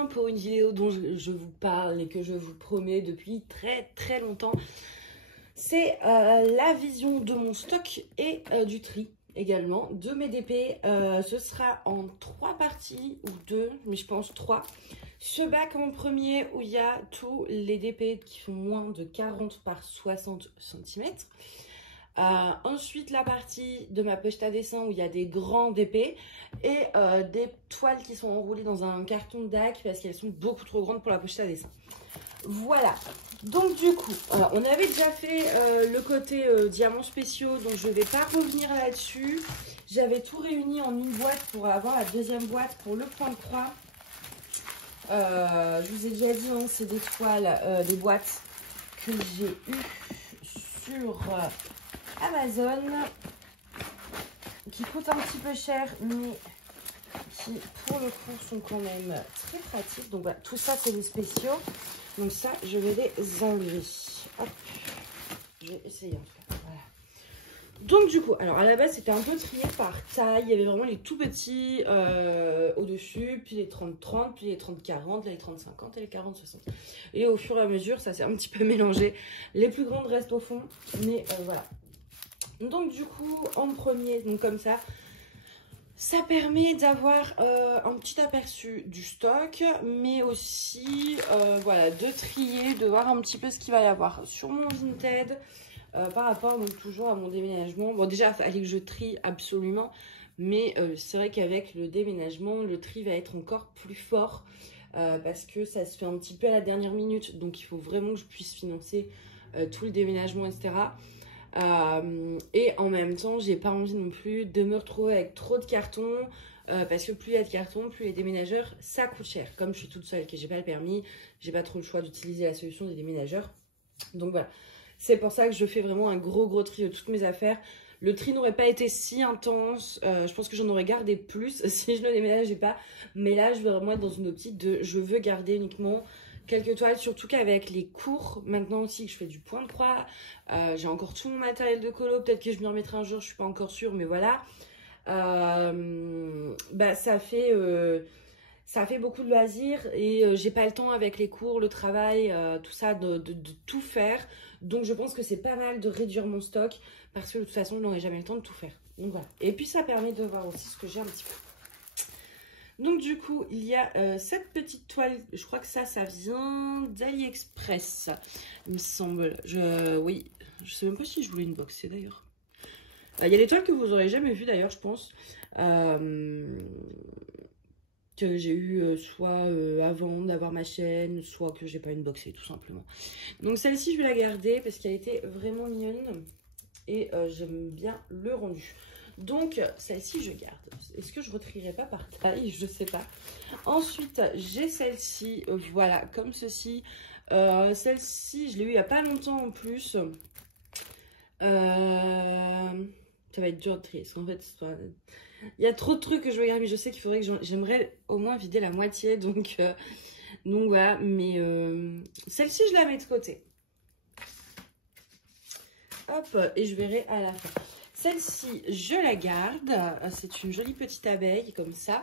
enfin pour une vidéo dont je vous parle et que je vous promets depuis très longtemps. C'est la vision de mon stock et du tri également de mes DP. Ce sera en 3 parties ou 2, mais je pense 3. Ce bac en premier où il y a tous les DP qui font moins de 40 par 60 cm. Ensuite la partie de ma pochette à dessin où il y a des grands DP et des toiles qui sont enroulées dans un carton DAC parce qu'elles sont beaucoup trop grandes pour la pochette à dessin. Voilà, donc du coup, on avait déjà fait le côté diamants spéciaux, donc je ne vais pas revenir là-dessus. J'avais tout réuni en une boîte pour avoir la deuxième boîte pour le point de croix. Je vous ai déjà dit, hein, c'est des toiles, des boîtes que j'ai eues sur Amazon, qui coûtent un petit peu cher, mais qui pour le coup sont quand même très pratiques. Donc voilà, tout ça c'est des spéciaux. Donc ça, je vais les enlever. Hop. Je vais essayer en tout cas. Voilà. Donc du coup, alors à la base, c'était un peu trié par taille. Il y avait vraiment les tout petits au-dessus, puis les 30-30, puis les 30-40, les 30-50 et les 40-60. Et au fur et à mesure, ça s'est un petit peu mélangé. Les plus grandes restent au fond, mais voilà. Donc du coup, en premier, donc comme ça permet d'avoir un petit aperçu du stock, mais aussi voilà, de trier, de voir un petit peu ce qu'il va y avoir sur mon Vinted par rapport donc, toujours à mon déménagement. Bon, déjà, il fallait que je trie absolument, mais c'est vrai qu'avec le déménagement, le tri va être encore plus fort parce que ça se fait un petit peu à la dernière minute, donc il faut vraiment que je puisse financer tout le déménagement, etc. Et en même temps, j'ai pas envie non plus de me retrouver avec trop de cartons parce que plus il y a de cartons, plus les déménageurs, ça coûte cher. Comme je suis toute seule et que j'ai pas le permis, j'ai pas trop le choix d'utiliser la solution des déménageurs. Donc voilà, c'est pour ça que je fais vraiment un gros tri de toutes mes affaires. Le tri n'aurait pas été si intense, je pense que j'en aurais gardé plus si je ne déménageais pas. Mais là, je vais vraiment être dans une optique de je veux garder uniquement quelques toiles, surtout qu'avec les cours, maintenant aussi que je fais du point de croix, j'ai encore tout mon matériel de colo, peut-être que je m'y remettrai un jour, je suis pas encore sûre, mais voilà. Bah, ça fait beaucoup de loisirs et j'ai pas le temps avec les cours, le travail, tout ça, de tout faire. Donc je pense que c'est pas mal de réduire mon stock parce que de toute façon, je n'aurai jamais le temps de tout faire. Donc voilà. Et puis ça permet de voir aussi ce que j'ai un petit peu. Donc du coup, il y a cette petite toile, je crois que ça vient d'AliExpress, il me semble. Oui, je sais même pas si je voulais une boxer d'ailleurs. Il y a des toiles que vous aurez jamais vues d'ailleurs, je pense, que j'ai eu soit avant d'avoir ma chaîne, soit que j'ai pas une boxée tout simplement. Donc celle-ci, je vais la garder parce qu'elle était vraiment mignonne et j'aime bien le rendu. Donc, celle-ci, je garde. Est-ce que je retrierai pas par taille? Je sais pas. Ensuite, j'ai celle-ci, voilà, comme ceci. Celle-ci, je l'ai eu il n'y a pas longtemps en plus. Ça va être dur de trier, parce qu'en fait, il y a trop de trucs que je veux garder, mais je sais qu'il faudrait que j'aimerais au moins vider la moitié. Donc voilà, mais celle-ci, je la mets de côté. Hop, et je verrai à la fin. Celle-ci, je la garde. C'est une jolie petite abeille, comme ça.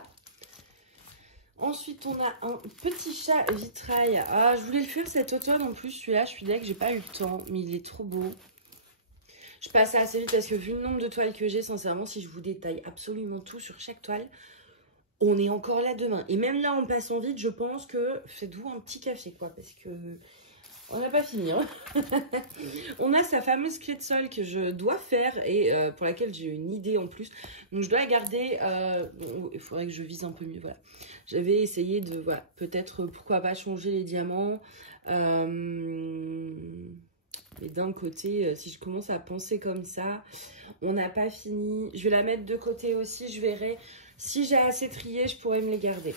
Ensuite, on a un petit chat vitrail. Ah, je voulais le faire cet automne en plus. Celui-là, je suis deg, j'ai pas eu le temps, mais il est trop beau. Je passe assez vite parce que vu le nombre de toiles que j'ai, sincèrement, si je vous détaille absolument tout sur chaque toile, on est encore là demain. Et même là, en passant vite, je pense que faites-vous un petit café, quoi, parce que on n'a pas fini. Hein. On a sa fameuse clé de sol que je dois faire et pour laquelle j'ai une idée en plus. Donc je dois la garder. Il faudrait que je vise un peu mieux. Voilà. J'avais essayé de, voilà, peut-être pourquoi pas changer les diamants. Mais d'un côté, si je commence à penser comme ça, on n'a pas fini. Je vais la mettre de côté aussi. Je verrai si j'ai assez trié, je pourrais me les garder.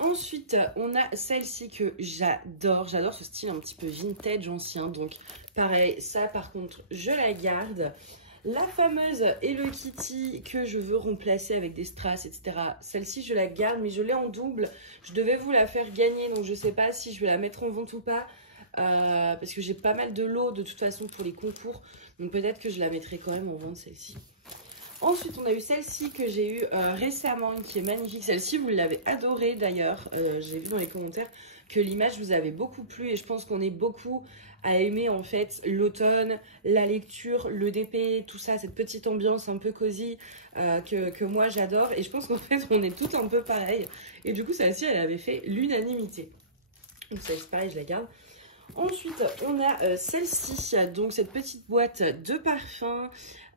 Ensuite, on a celle-ci que j'adore. J'adore ce style un petit peu vintage ancien. Donc, pareil, ça par contre, je la garde. La fameuse Hello Kitty que je veux remplacer avec des strass, etc. Celle-ci, je la garde, mais je l'ai en double. Je devais vous la faire gagner, donc je ne sais pas si je vais la mettre en vente ou pas. Parce que j'ai pas mal de lots de toute façon pour les concours. Donc, peut-être que je la mettrai quand même en vente, celle-ci. Ensuite, on a eu celle-ci que j'ai eue récemment, qui est magnifique. Celle-ci, vous l'avez adorée d'ailleurs. J'ai vu dans les commentaires que l'image vous avait beaucoup plu et je pense qu'on est beaucoup à aimer en fait l'automne, la lecture, le DP, tout ça, cette petite ambiance un peu cosy que moi j'adore. Et je pense qu'en fait, on est toutes un peu pareil. Et du coup, celle-ci, elle avait fait l'unanimité. Donc celle-ci, pareil, je la garde. Ensuite, on a celle-ci, donc cette petite boîte de parfum.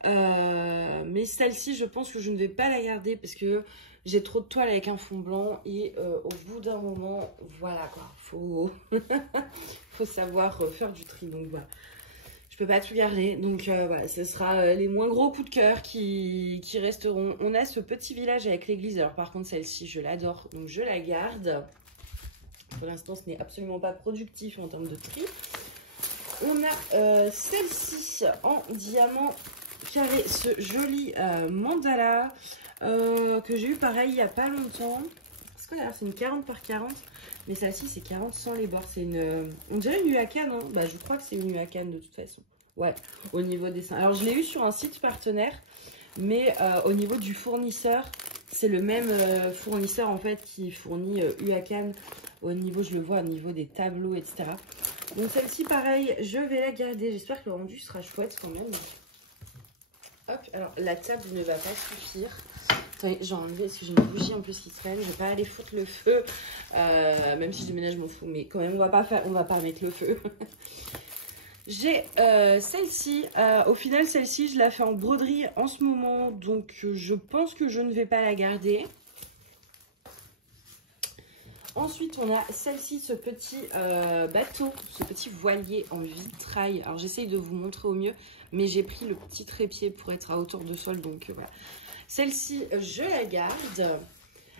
Mais celle-ci, je pense que je ne vais pas la garder parce que j'ai trop de toiles avec un fond blanc. Et au bout d'un moment, voilà quoi, faut savoir faire du tri. Donc voilà, je peux pas tout garder. Donc voilà, ce sera les moins gros coups de cœur qui resteront. On a ce petit village avec l'église. Alors par contre, celle-ci, je l'adore, donc je la garde. Pour l'instant, ce n'est absolument pas productif en termes de tri. On a celle-ci en diamant carré, ce joli mandala que j'ai eu pareil il n'y a pas longtemps. Parce que d'ailleurs, c'est une 40 par 40. Mais celle-ci, c'est 40 sans les bords. C'est une. On dirait une Huacan, hein. Bah, je crois que c'est une Huacan de toute façon. Ouais, au niveau des seins. Alors, je l'ai eu sur un site partenaire. Mais au niveau du fournisseur, c'est le même fournisseur en fait qui fournit Huacan. Au niveau, je le vois, au niveau des tableaux, etc. Donc celle-ci, pareil, je vais la garder. J'espère que le rendu sera chouette quand même. Hop, alors la table ne va pas suffire. Attendez, j'ai enlevé parce que j'ai une bougie en plus qui traîne. Je vais pas aller foutre le feu. Même si je déménage, je m'en fous. Mais quand même, on va pas mettre le feu. J'ai celle-ci. Au final, celle-ci, je la fais en broderie en ce moment. Donc, je pense que je ne vais pas la garder. Ensuite, on a celle-ci, ce petit bateau, ce petit voilier en vitrail. Alors, j'essaye de vous montrer au mieux, mais j'ai pris le petit trépied pour être à hauteur de sol. Donc, voilà. Celle-ci, je la garde.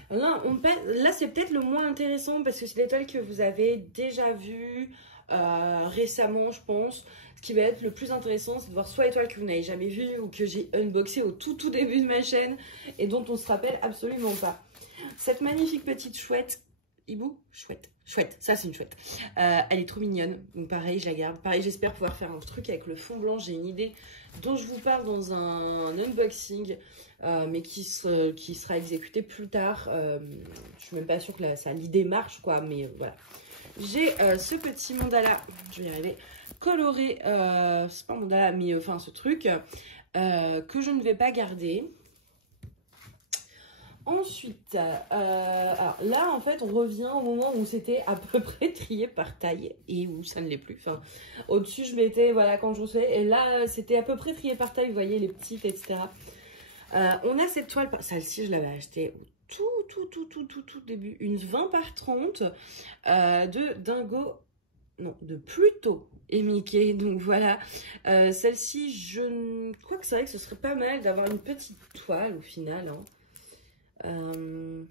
Là, là c'est peut-être le moins intéressant parce que c'est l'étoile que vous avez déjà vue récemment, je pense. Ce qui va être le plus intéressant, c'est de voir soit l'étoile que vous n'avez jamais vue ou que j'ai unboxée au tout début de ma chaîne et dont on se rappelle absolument pas. Cette magnifique petite chouette. Hibou, chouette, ça c'est une chouette. Elle est trop mignonne, donc pareil, je la garde. Pareil, j'espère pouvoir faire un truc avec le fond blanc. J'ai une idée dont je vous parle dans un unboxing, mais qui sera exécuté plus tard. Je suis même pas sûre que l'idée marche, quoi, mais voilà. J'ai ce petit mandala, je vais y arriver, coloré, c'est pas un mandala, mais enfin ce truc, que je ne vais pas garder. Ensuite, alors là, en fait, on revient au moment où c'était à peu près trié par taille et où ça ne l'est plus. Enfin, au-dessus, je mettais, voilà, quand je vous fais, et là, c'était à peu près trié par taille, vous voyez, les petites, etc. On a cette toile, celle-ci, je l'avais achetée au tout début, une 20 par 30 de Dingo, non, de Pluto et Mickey. Donc voilà, celle-ci, je crois que c'est vrai que ce serait pas mal d'avoir une petite toile au final, hein. Non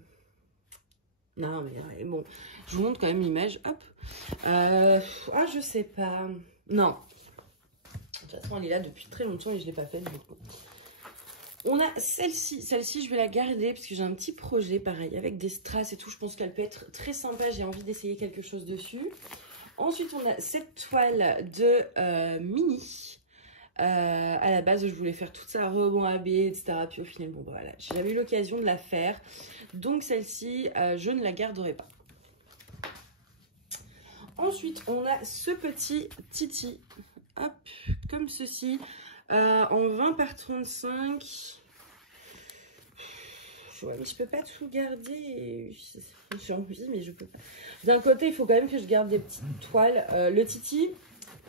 mais bon, je vous montre quand même l'image. Hop. Ah, je sais pas. Non. De toute façon, elle est là depuis très longtemps et je l'ai pas faite. Donc... On a celle-ci. Celle-ci, je vais la garder parce que j'ai un petit projet pareil avec des strass et tout. Je pense qu'elle peut être très sympa. J'ai envie d'essayer quelque chose dessus. Ensuite, on a cette toile de Mini. À la base, je voulais faire toute sa rebond AB, etc. Puis au final, bon, voilà, j'ai jamais eu l'occasion de la faire. Donc, celle-ci, je ne la garderai pas. Ensuite, on a ce petit Titi. Hop, comme ceci. En 20 par 35. Ouais, mais je peux pas tout garder. J'ai envie, mais je peux pas. D'un côté, il faut quand même que je garde des petites toiles. Le Titi...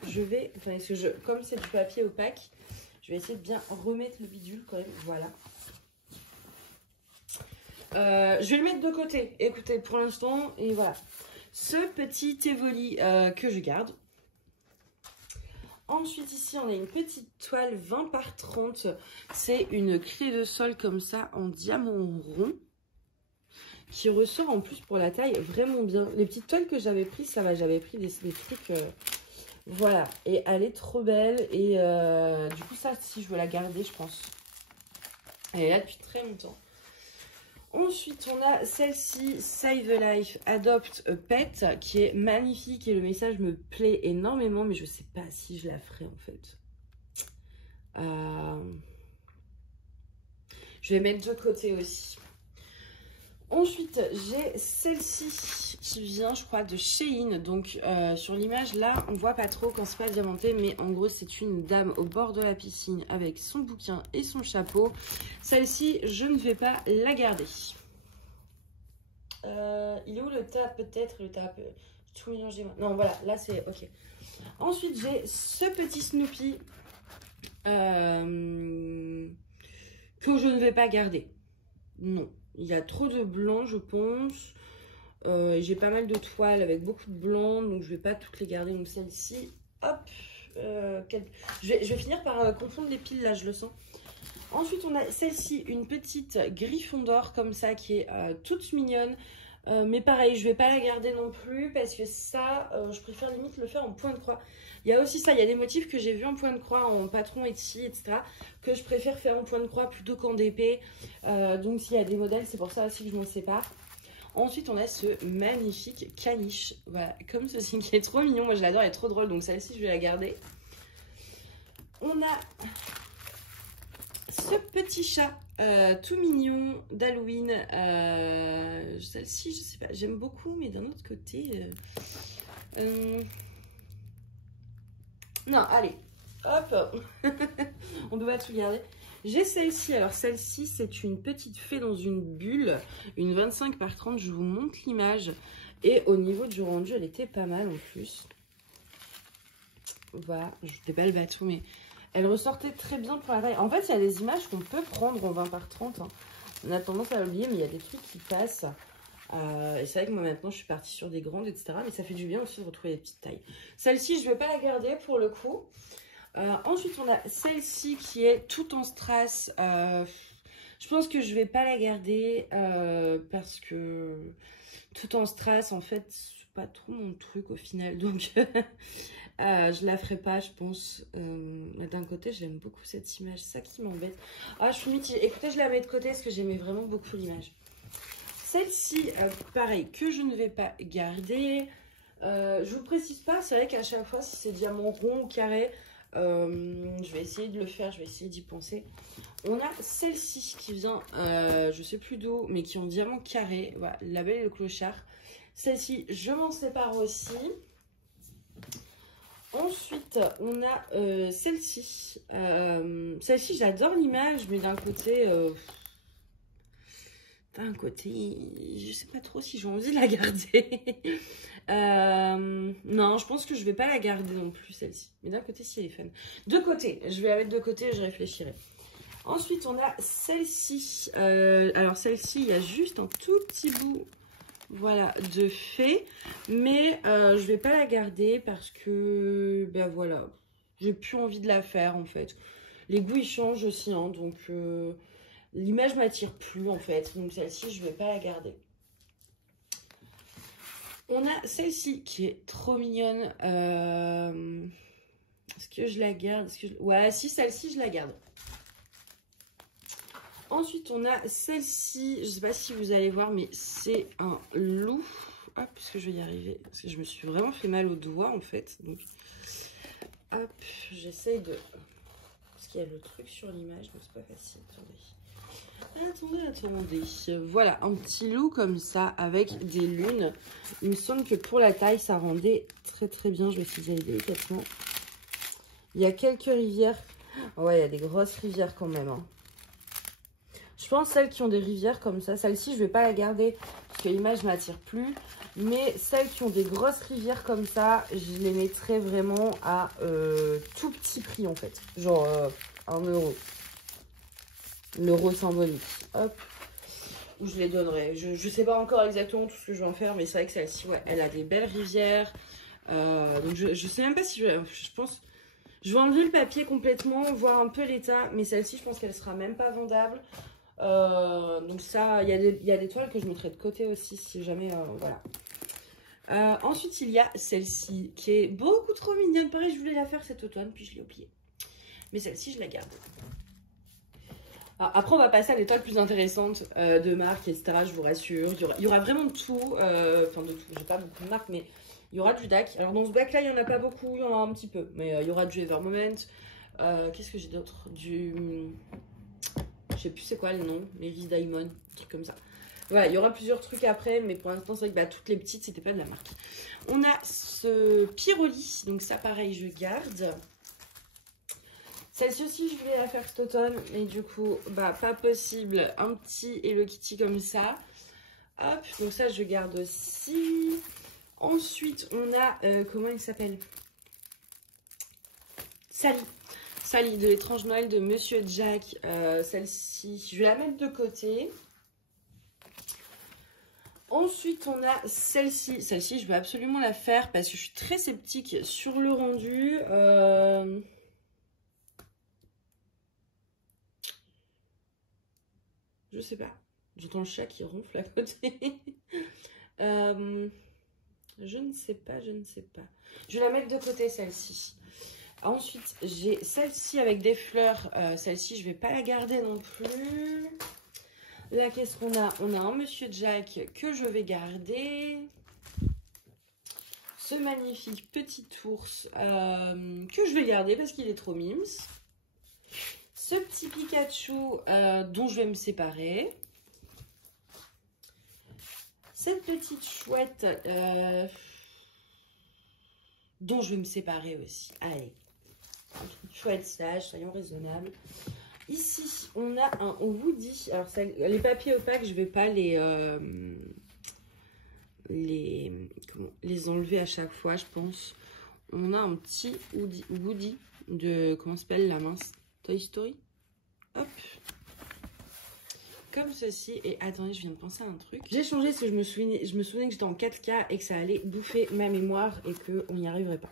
Je vais, enfin, comme c'est du papier opaque, je vais essayer de bien remettre le bidule quand même. Voilà. Je vais le mettre de côté. Écoutez, pour l'instant, et voilà. Ce petit Tivoli que je garde. Ensuite, ici, on a une petite toile 20 par 30. C'est une clé de sol comme ça en diamant rond. Qui ressort en plus pour la taille vraiment bien. Les petites toiles que j'avais prises, ça va, j'avais pris des trucs... Voilà, et elle est trop belle. Et du coup, ça, si je veux la garder, je pense. Elle est là depuis très longtemps. Ensuite, on a celle-ci, Save a Life, Adopt a Pet, qui est magnifique. Et le message me plaît énormément, mais je sais pas si je la ferai, en fait. Je vais mettre de côté aussi. Ensuite, j'ai celle-ci qui vient, je crois, de Shein. Donc, sur l'image, là, on voit pas trop quand c'est pas diamanté. Mais en gros, c'est une dame au bord de la piscine avec son bouquin et son chapeau. Celle-ci, je ne vais pas la garder. Il est où le tas? Peut-être le tas. Tout mélangé. Non, voilà, là, c'est OK. Ensuite, j'ai ce petit Snoopy que je ne vais pas garder. Non. Il y a trop de blanc, je pense. J'ai pas mal de toiles avec beaucoup de blanc, donc je vais pas toutes les garder. Donc celle-ci, hop. Je vais finir par confondre les piles, là, je le sens. Ensuite, on a celle-ci, une petite Gryffondor comme ça, qui est toute mignonne. Mais pareil, je vais pas la garder non plus parce que ça, je préfère limite le faire en point de croix. Il y a aussi ça, il y a des motifs que j'ai vus en point de croix, en patron Etsy, etc. que je préfère faire en point de croix plutôt qu'en d'épée. Donc s'il y a des modèles, c'est pour ça aussi que je m'en sépare. Ensuite, on a ce magnifique caniche, voilà, comme ceci, qui est trop mignon. Moi, je l'adore, elle est trop drôle, donc celle-ci, je vais la garder. On a ce petit chat tout mignon d'Halloween. Celle-ci, je sais pas, j'aime beaucoup, mais d'un autre côté... Non, allez, hop. On ne peut pas tout garder. J'ai celle-ci. Alors, celle-ci, c'est une petite fée dans une bulle. Une 25 par 30. Je vous montre l'image. Et au niveau du rendu, elle était pas mal en plus. Voilà, je ne déballe pas tout, mais elle ressortait très bien pour la taille. En fait, il y a des images qu'on peut prendre en 20 par 30. Hein. On a tendance à l'oublier, mais il y a des trucs qui passent. Et c'est vrai que moi maintenant je suis partie sur des grandes, etc. Mais ça fait du bien aussi de retrouver les petites tailles. Celle-ci, je ne vais pas la garder pour le coup. Ensuite, on a celle-ci qui est toute en strass. Je pense que je ne vais pas la garder parce que tout en strass, en fait, c'est pas trop mon truc au final. Donc, je la ferai pas, je pense. D'un côté, j'aime beaucoup cette image. C'est ça qui m'embête. Ah, je suis mitigée. Écoutez, je la mets de côté parce que j'aimais vraiment beaucoup l'image. Celle-ci, pareil, que je ne vais pas garder. Je vous précise pas, c'est vrai qu'à chaque fois, si c'est diamant rond ou carré, je vais essayer de le faire, je vais essayer d'y penser. On a celle-ci qui vient, je sais plus d'où, mais qui est en diamant carré. Voilà, la Belle et le Clochard. Celle-ci, je m'en sépare aussi. Ensuite, on a celle-ci. Celle-ci, j'adore l'image, mais d'un côté... je sais pas trop si j'ai envie de la garder. Non, je pense que je vais pas la garder non plus, celle-ci. Mais d'un côté, si elle est fun. De côté, je vais la mettre de côté et je réfléchirai. Ensuite, on a celle-ci. Alors, celle-ci, il y a juste un tout petit bout, voilà, de fée. Mais je vais pas la garder parce que, ben voilà, j'ai plus envie de la faire, en fait. Les goûts, ils changent aussi, hein, donc... l'image m'attire plus en fait, donc celle-ci je vais pas la garder. On a celle-ci qui est trop mignonne. Est-ce que je la garde? Ouais, si, celle-ci je la garde. Ensuite on a celle-ci, je sais pas si vous allez voir, mais c'est un loup. Hop, parce que je vais y arriver, parce que je me suis vraiment fait mal au doigt en fait. Donc, hop, j'essaye de... Parce qu'il y a le truc sur l'image, donc c'est pas facile. Attendez. Voilà, un petit loup comme ça avec des lunes. Il me semble que pour la taille, ça rendait très très bien. Je vais essayer d'y aller délicatement. Il y a quelques rivières. Ouais, il y a des grosses rivières quand même. Hein. Je pense celles qui ont des rivières comme ça. Celle-ci, je vais pas la garder parce que l'image m'attire plus. Mais celles qui ont des grosses rivières comme ça, je les mettrai vraiment à tout petit prix en fait. Genre 1 €. L'euro symbolique. Hop. Où je les donnerai. Je sais pas encore exactement tout ce que je vais en faire, mais c'est vrai que celle-ci, ouais, elle a des belles rivières. Donc je sais même pas si je pense... Je vais enlever le papier complètement, voir un peu l'état. Mais celle-ci, je pense qu'elle sera même pas vendable. Donc ça, il y a des toiles que je mettrai de côté aussi, si jamais... voilà. Ensuite, il y a celle-ci, qui est beaucoup trop mignonne. Pareil, je voulais la faire cet automne, puis je l'ai oubliée. Mais celle-ci, je la garde. Après, on va passer à des toiles plus intéressantes de marques, etc. Je vous rassure. Il y aura vraiment de tout. Enfin, de tout. J'ai pas beaucoup de marques, mais il y aura du DAC. Alors, dans ce bac-là, il n'y en a pas beaucoup. Il y en a un petit peu. Mais il y aura du Evermoment. Qu'est-ce que j'ai d'autre? Je sais plus c'est quoi le nom, Mary Diamond, un truc comme ça. Voilà, il y aura plusieurs trucs après, mais pour l'instant, c'est vrai que toutes les petites, c'était pas de la marque. On a ce Pyroli, donc ça, pareil, je garde. Celle-ci aussi, je voulais la faire cet automne, et du coup, pas possible. Un petit Hello Kitty comme ça. Hop, donc ça, je garde aussi. Ensuite, on a, comment il s'appelle? Sally. Sally de l'étrange Noël de Monsieur Jack. Celle-ci, je vais la mettre de côté. Ensuite, on a celle-ci. Celle-ci, je veux absolument la faire parce que je suis très sceptique sur le rendu. Je sais pas. J'entends le chat qui ronfle à côté. Je ne sais pas, je ne sais pas. Je vais la mettre de côté, celle-ci. Ensuite, j'ai celle-ci avec des fleurs. Celle-ci, je ne vais pas la garder non plus. Là, qu'est-ce qu'on a? On a un Monsieur Jack que je vais garder. Ce magnifique petit ours que je vais garder parce qu'il est trop mimes. Ce petit Pikachu dont je vais me séparer. Cette petite chouette dont je vais me séparer aussi. Allez, chouette sage, soyons raisonnables. Ici, on a un Woody. Alors, ça, les papiers opaques, je ne vais pas les enlever à chaque fois, je pense. On a un petit Woody de, comment s'appelle la mince? Toy Story. Hop. Comme ceci. Et attendez, je viens de penser à un truc. J'ai changé parce que je me souvenais que j'étais en 4K et que ça allait bouffer ma mémoire et qu'on n'y arriverait pas.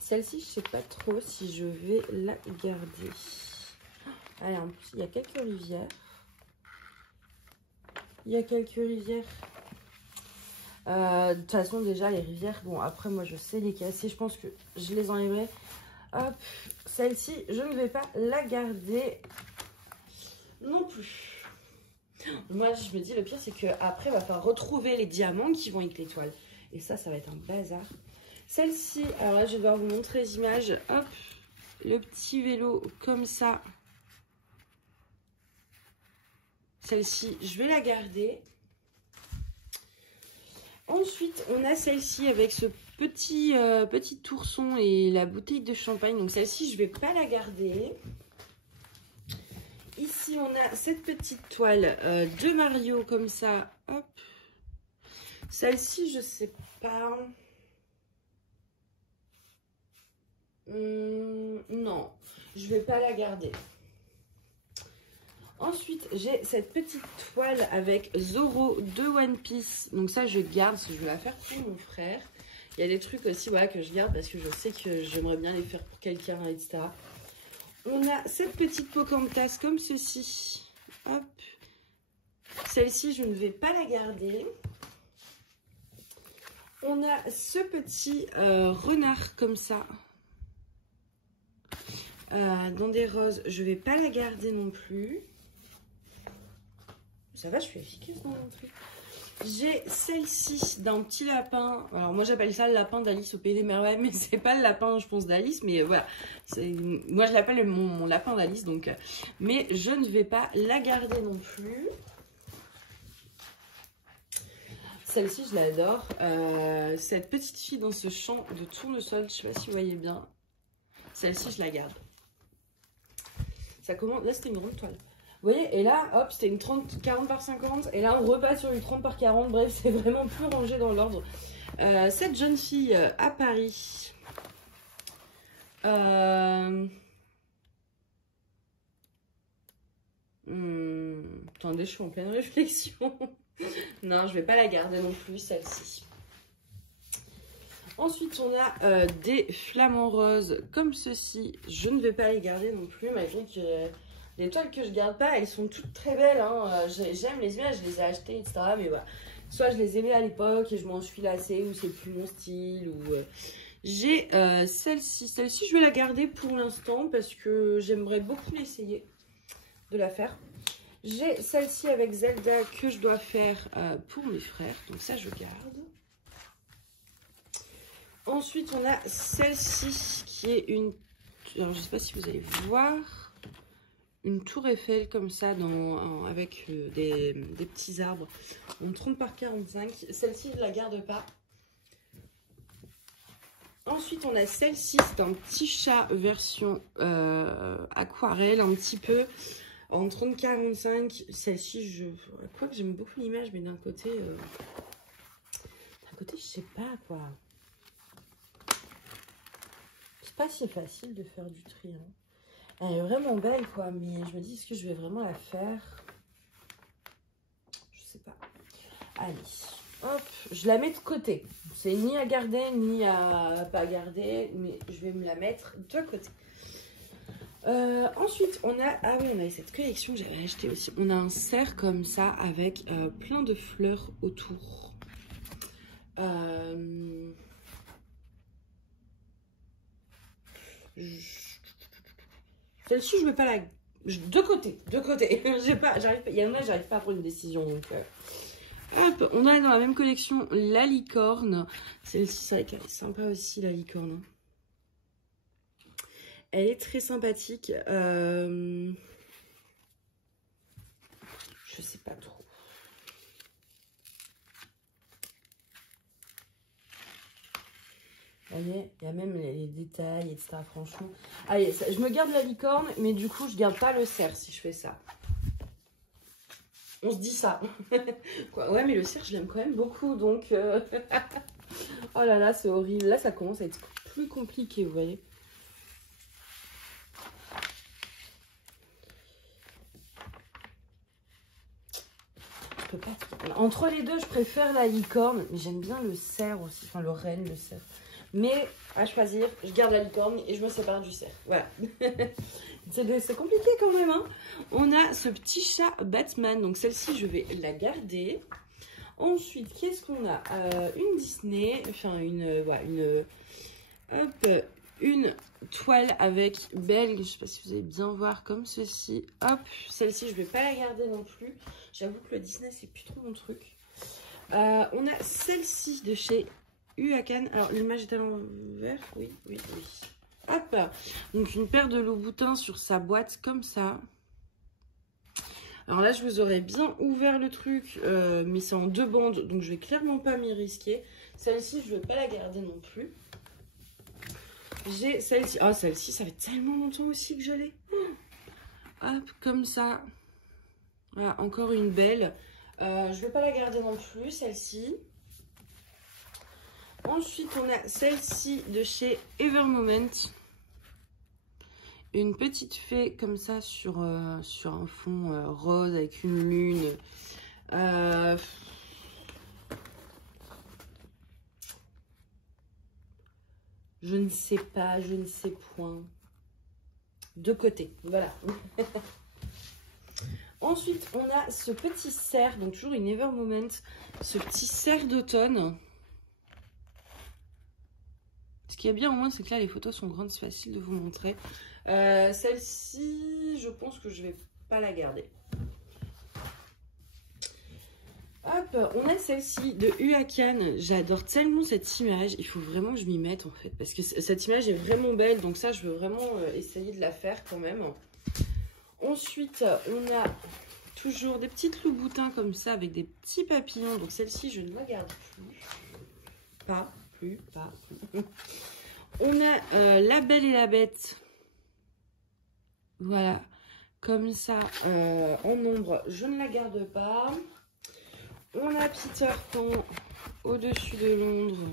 Celle-ci, je sais pas trop si je vais la garder. Allez, en plus, il y a quelques rivières. De toute façon, déjà, les rivières, bon, après, moi, je sais les casser. Je pense que je les enlèverai. Hop, celle-ci, je ne vais pas la garder non plus. Moi, je me dis, le pire, c'est qu'après, il va falloir retrouver les diamants qui vont avec l'étoile. Et ça va être un bazar. Celle-ci, alors là, je vais devoir vous montrer les images. Hop, le petit vélo comme ça. Celle-ci, je vais la garder. Ensuite, on a celle-ci avec ce petit ourson et la bouteille de champagne. Donc celle-ci, je ne vais pas la garder. Ici, on a cette petite toile de Mario comme ça. Hop. Celle-ci, je ne sais pas. Non, je ne vais pas la garder. Ensuite, j'ai cette petite toile avec Zoro de One Piece. Donc ça, je garde, parce que je vais la faire pour mon frère. Il y a des trucs aussi voilà, que je garde parce que je sais que j'aimerais bien les faire pour quelqu'un, etc. On a cette petite Pocahontas comme ceci. Hop. Celle-ci, je ne vais pas la garder. On a ce petit renard comme ça. Dans des roses, je ne vais pas la garder non plus. Ça va, je suis efficace dans mon truc. J'ai celle-ci d'un petit lapin. Alors moi j'appelle ça le lapin d'Alice au Pays des Merveilles, mais c'est pas le lapin je pense d'Alice, mais voilà. Moi je l'appelle mon lapin d'Alice, donc. Mais je ne vais pas la garder non plus. Celle-ci je l'adore. Cette petite fille dans ce champ de tournesol, je sais pas si vous voyez bien. Celle-ci je la garde. Ça commence. Là c'était une grande toile. Vous voyez, et là, hop, c'était une 40 par 50. Et là, on repasse sur une 30 par 40. Bref, c'est vraiment plus rangé dans l'ordre. Cette jeune fille à Paris. Attendez, je suis en pleine réflexion. Non, je vais pas la garder non plus, celle-ci. Ensuite, on a des flamants roses comme ceci. Je ne vais pas les garder non plus, malgré que... Les toiles que je garde pas, elles sont toutes très belles. Hein. J'aime les images, je les ai achetées, etc. Mais voilà. Soit je les aimais à l'époque et je m'en suis lassée, ou c'est plus mon style. Ou j'ai celle-ci. Celle-ci, je vais la garder pour l'instant parce que j'aimerais beaucoup l'essayer de la faire. J'ai celle-ci avec Zelda que je dois faire pour mes frères. Donc ça, je garde. Ensuite, on a celle-ci qui est une... Alors, je ne sais pas si vous allez voir... une tour Eiffel comme ça avec des petits arbres. Donc 30 par 45. Celle-ci, je ne la garde pas. Ensuite, on a celle-ci. C'est un petit chat version aquarelle, un petit peu en 30-45. Celle-ci, je crois que j'aime beaucoup l'image, mais d'un côté, je sais pas quoi. C'est pas si facile de faire du tri. Hein. Elle est vraiment belle, quoi, mais je me dis, est-ce que je vais vraiment la faire? Je sais pas. Allez, hop, je la mets de côté. C'est ni à garder, ni à pas garder, mais je vais me la mettre de côté. Ensuite, on a... Ah oui, on a cette collection que j'avais acheté aussi. On a un cerf comme ça, avec plein de fleurs autour. Celle-ci, je ne veux pas la... De côté. Il y en a, j'arrive pas à prendre une décision. Donc, hop, on a dans la même collection la licorne. Celle-ci, c'est vrai qu'elle est sympa aussi, la licorne. Elle est très sympathique. Je sais pas trop. Vous voyez, il y a même les détails, etc. Franchement. Allez, ça, je me garde la licorne, mais du coup, je garde pas le cerf si je fais ça. On se dit ça. Quoi, ouais, mais le cerf, je l'aime quand même beaucoup, donc... Oh là là, c'est horrible. Là, ça commence à être plus compliqué, vous voyez. Je peux pas... Entre les deux, je préfère la licorne, mais j'aime bien le cerf aussi. Enfin, le renne, le cerf. Mais à choisir, je garde la licorne et je me sépare du cerf. Voilà. C'est compliqué quand même. Hein. On a ce petit chat Batman. Donc celle-ci, je vais la garder. Ensuite, qu'est-ce qu'on a? Une Disney. Enfin, une toile avec Belle. Je ne sais pas si vous allez bien voir comme ceci. Hop, celle-ci, je ne vais pas la garder non plus. J'avoue que le Disney, c'est plus trop mon truc. On a celle-ci de chez Huacan. Alors, l'image est à l'envers. Oui. Hop. Donc, une paire de loups-boutins sur sa boîte comme ça. Alors là, je vous aurais bien ouvert le truc, mais c'est en 2 bandes. Donc, je vais clairement pas m'y risquer. Celle-ci, je ne vais pas la garder non plus. J'ai celle-ci. Ah, celle-ci, ça fait tellement longtemps aussi que je l'ai. Hop, comme ça. Voilà, encore une belle. Je ne vais pas la garder non plus, celle-ci. Ensuite, on a celle-ci de chez Evermoment. Une petite fée comme ça sur un fond rose avec une lune. Je ne sais pas, je ne sais point. De côté, voilà. Ensuite, on a ce petit cerf, donc toujours une Evermoment. Ce petit cerf d'automne. Ce qui est bien au moins, c'est que là, les photos sont grandes, c'est facile de vous montrer. Celle-ci, je pense que je vais pas la garder. Hop, on a celle-ci de Huacan. J'adore tellement cette image. Il faut vraiment que je m'y mette en fait. Parce que cette image est vraiment belle. Donc ça, je veux vraiment essayer de la faire quand même. Ensuite, on a toujours des petites loups-boutins comme ça avec des petits papillons. Donc celle-ci, je ne la garde plus. Pas plus. On a La Belle et la Bête. Voilà. Comme ça, en ombre, je ne la garde pas. On a Peter Pan au-dessus de Londres.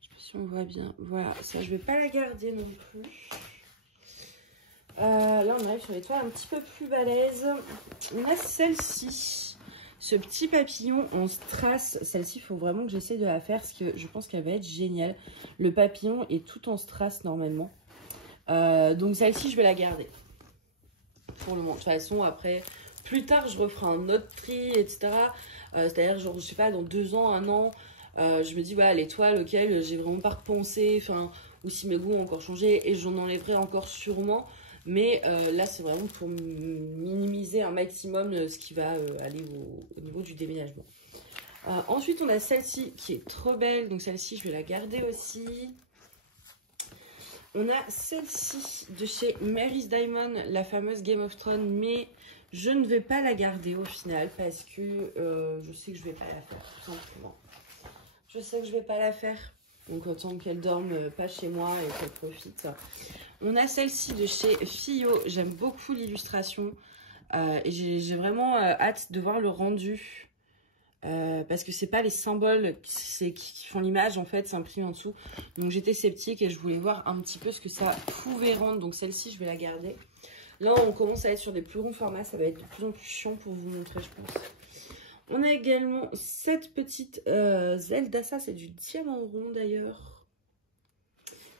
Je sais pas si on voit bien. Voilà, ça, je vais pas la garder non plus. Là, on arrive sur les toiles un petit peu plus balèzes. On a celle-ci. Ce petit papillon en strass. Celle-ci, il faut vraiment que j'essaie de la faire parce que je pense qu'elle va être géniale. Le papillon est tout en strass normalement. Donc celle-ci, je vais la garder. Pour le moment. De toute façon, après... Plus tard, je referai un autre tri, etc. C'est-à-dire, genre, je sais pas, dans 2 ans, 1 an, je me dis, voilà, les toiles auxquelles j'ai vraiment pas repensé, enfin, ou si mes goûts ont encore changé, et j'en enlèverai encore sûrement. Mais là, c'est vraiment pour minimiser un maximum ce qui va aller au niveau du déménagement. Ensuite, on a celle-ci qui est trop belle. Donc, celle-ci, je vais la garder aussi. On a celle-ci de chez Mary's Diamond, la fameuse Game of Thrones, mais je ne vais pas la garder au final parce que je sais que je vais pas la faire, tout simplement. Je sais que je vais pas la faire, donc autant qu'elle dorme pas chez moi et qu'elle profite. On a celle-ci de chez Fio, j'aime beaucoup l'illustration et j'ai vraiment hâte de voir le rendu. Parce que c'est pas les symboles qui font l'image, en fait, c'est imprimé en dessous. Donc j'étais sceptique et je voulais voir un petit peu ce que ça pouvait rendre. Donc celle-ci, je vais la garder. Là, on commence à être sur des plus grands formats. Ça va être de plus en plus chiant pour vous montrer, je pense. On a également cette petite Zelda. Ça, c'est du diamant rond, d'ailleurs.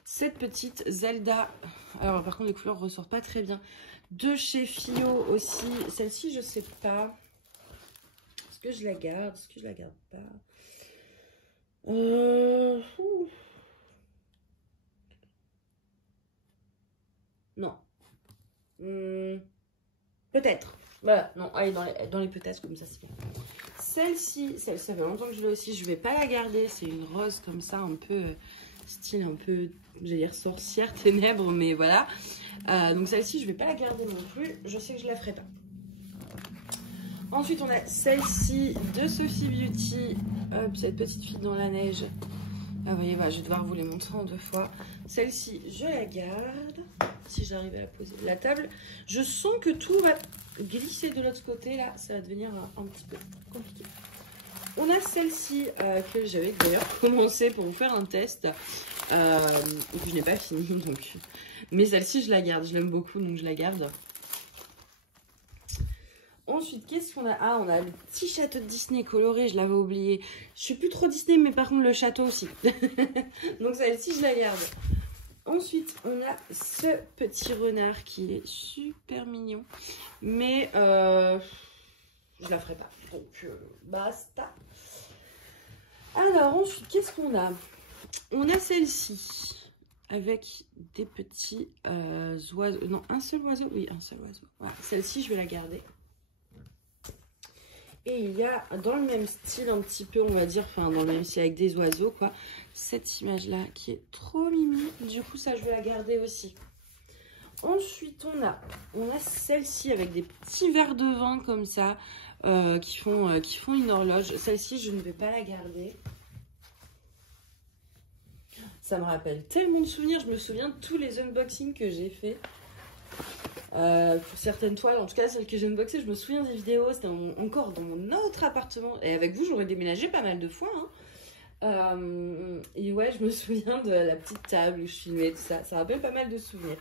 Cette petite Zelda. Alors, par contre, les couleurs ressortent pas très bien. De chez Fio aussi. Celle-ci, je sais pas. Est-ce que je la garde? Est-ce que je la garde pas? Non. Peut-être. Voilà. Non, allez, dans les peut-être, comme ça, c'est bien. Celle-ci, ça fait longtemps que je l'ai aussi. Je vais pas la garder. C'est une rose comme ça, un peu style, un peu, j'allais dire sorcière, ténèbres, mais voilà. Donc celle-ci, je vais pas la garder non plus. Je sais que je la ferai pas. Ensuite, on a celle-ci de Sophie Beauty. Hop, cette petite fille dans la neige. Ah, vous voyez, voilà, je vais devoir vous les montrer en 2 fois. Celle-ci, je la garde. Si j'arrive à la poser de la table. Je sens que tout va glisser de l'autre côté. Là, ça va devenir un petit peu compliqué. On a celle-ci que j'avais d'ailleurs commencé pour vous faire un test. Et que je n'ai pas fini. Donc. Mais celle-ci, je la garde. Je l'aime beaucoup, donc je la garde. Ensuite, qu'est-ce qu'on a? Ah, on a le petit château de Disney coloré, je l'avais oublié. Je suis plus trop Disney, mais par contre, le château aussi. Donc, celle-ci, je la garde. Ensuite, on a ce petit renard qui est super mignon. Mais, je la ferai pas. Donc, basta. Alors, ensuite, qu'est-ce qu'on a? On a celle-ci. Avec des petits oiseaux. Non, un seul oiseau. Oui, un seul oiseau. Voilà, celle-ci, je vais la garder. Et il y a dans le même style un petit peu, on va dire, enfin dans le même style avec des oiseaux, quoi. Cette image-là qui est trop mimi. Du coup, ça, je vais la garder aussi. Ensuite, on a celle-ci avec des petits verres de vin comme ça, qui font une horloge. Celle-ci, je ne vais pas la garder. Ça me rappelle tellement de souvenirs. Je me souviens de tous les unboxings que j'ai fait. Pour certaines toiles, en tout cas celles que j'ai unboxées, je me souviens des vidéos, c'était encore dans mon autre appartement, et avec vous j'aurais déménagé pas mal de fois, hein. Et ouais, je me souviens de la petite table où je filmais, tout ça, ça rappelle pas mal de souvenirs.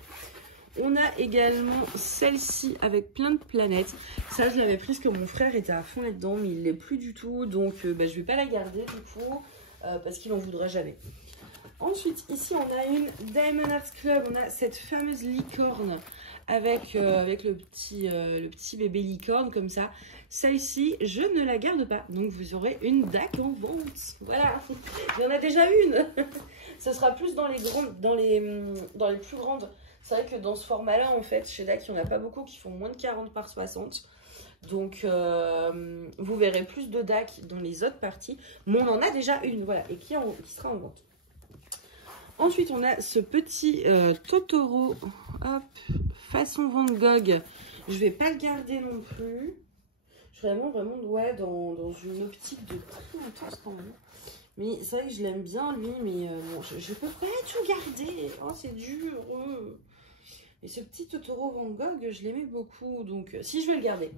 On a également celle-ci avec plein de planètes, ça je l'avais prise que mon frère était à fond là-dedans, mais il l'est plus du tout, donc je vais pas la garder du coup, parce qu'il n'en voudra jamais. Ensuite, ici on a une Diamond Art Club, on a cette fameuse licorne, avec le petit bébé licorne comme ça. Celle-ci, je ne la garde pas. Donc, vous aurez une DAC en vente. Voilà. Il y en a déjà une. Ce sera plus dans les plus grandes. C'est vrai que dans ce format-là, en fait, chez DAC, il n'y en a pas beaucoup qui font moins de 40 par 60. Donc, vous verrez plus de DAC dans les autres parties. Mais on en a déjà une, voilà, et qui sera en vente. Ensuite, on a ce petit Totoro, hop, façon Van Gogh. Je vais pas le garder non plus. Je suis vraiment, ouais, dans une optique de très intense quand même. Mais c'est vrai que je l'aime bien, lui, mais bon, je peux pas tout garder. Oh, c'est dur. Et ce petit Totoro Van Gogh, je l'aimais beaucoup, donc si, je vais le garder.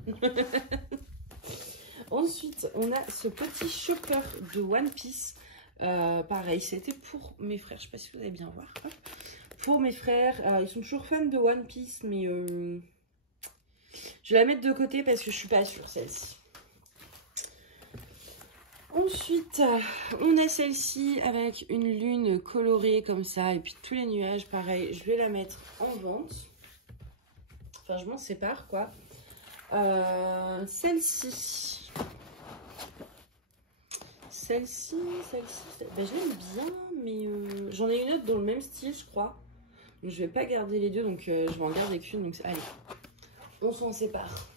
Ensuite, on a ce petit shopper de One Piece. Pareil, c'était pour mes frères. Je sais pas si vous allez bien voir. Pour mes frères, ils sont toujours fans de One Piece, mais je vais la mettre de côté parce que je suis pas sûre, celle-ci. Ensuite, on a celle-ci avec une lune colorée comme ça et puis tous les nuages, pareil. Je vais la mettre en vente. Enfin, je m'en sépare, quoi. Celle-ci. Celle-ci, ben, je l'aime bien, mais j'en ai une autre dans le même style, je crois. Donc, je vais pas garder les deux, donc je vais en garder qu'une. Donc, allez, on s'en sépare.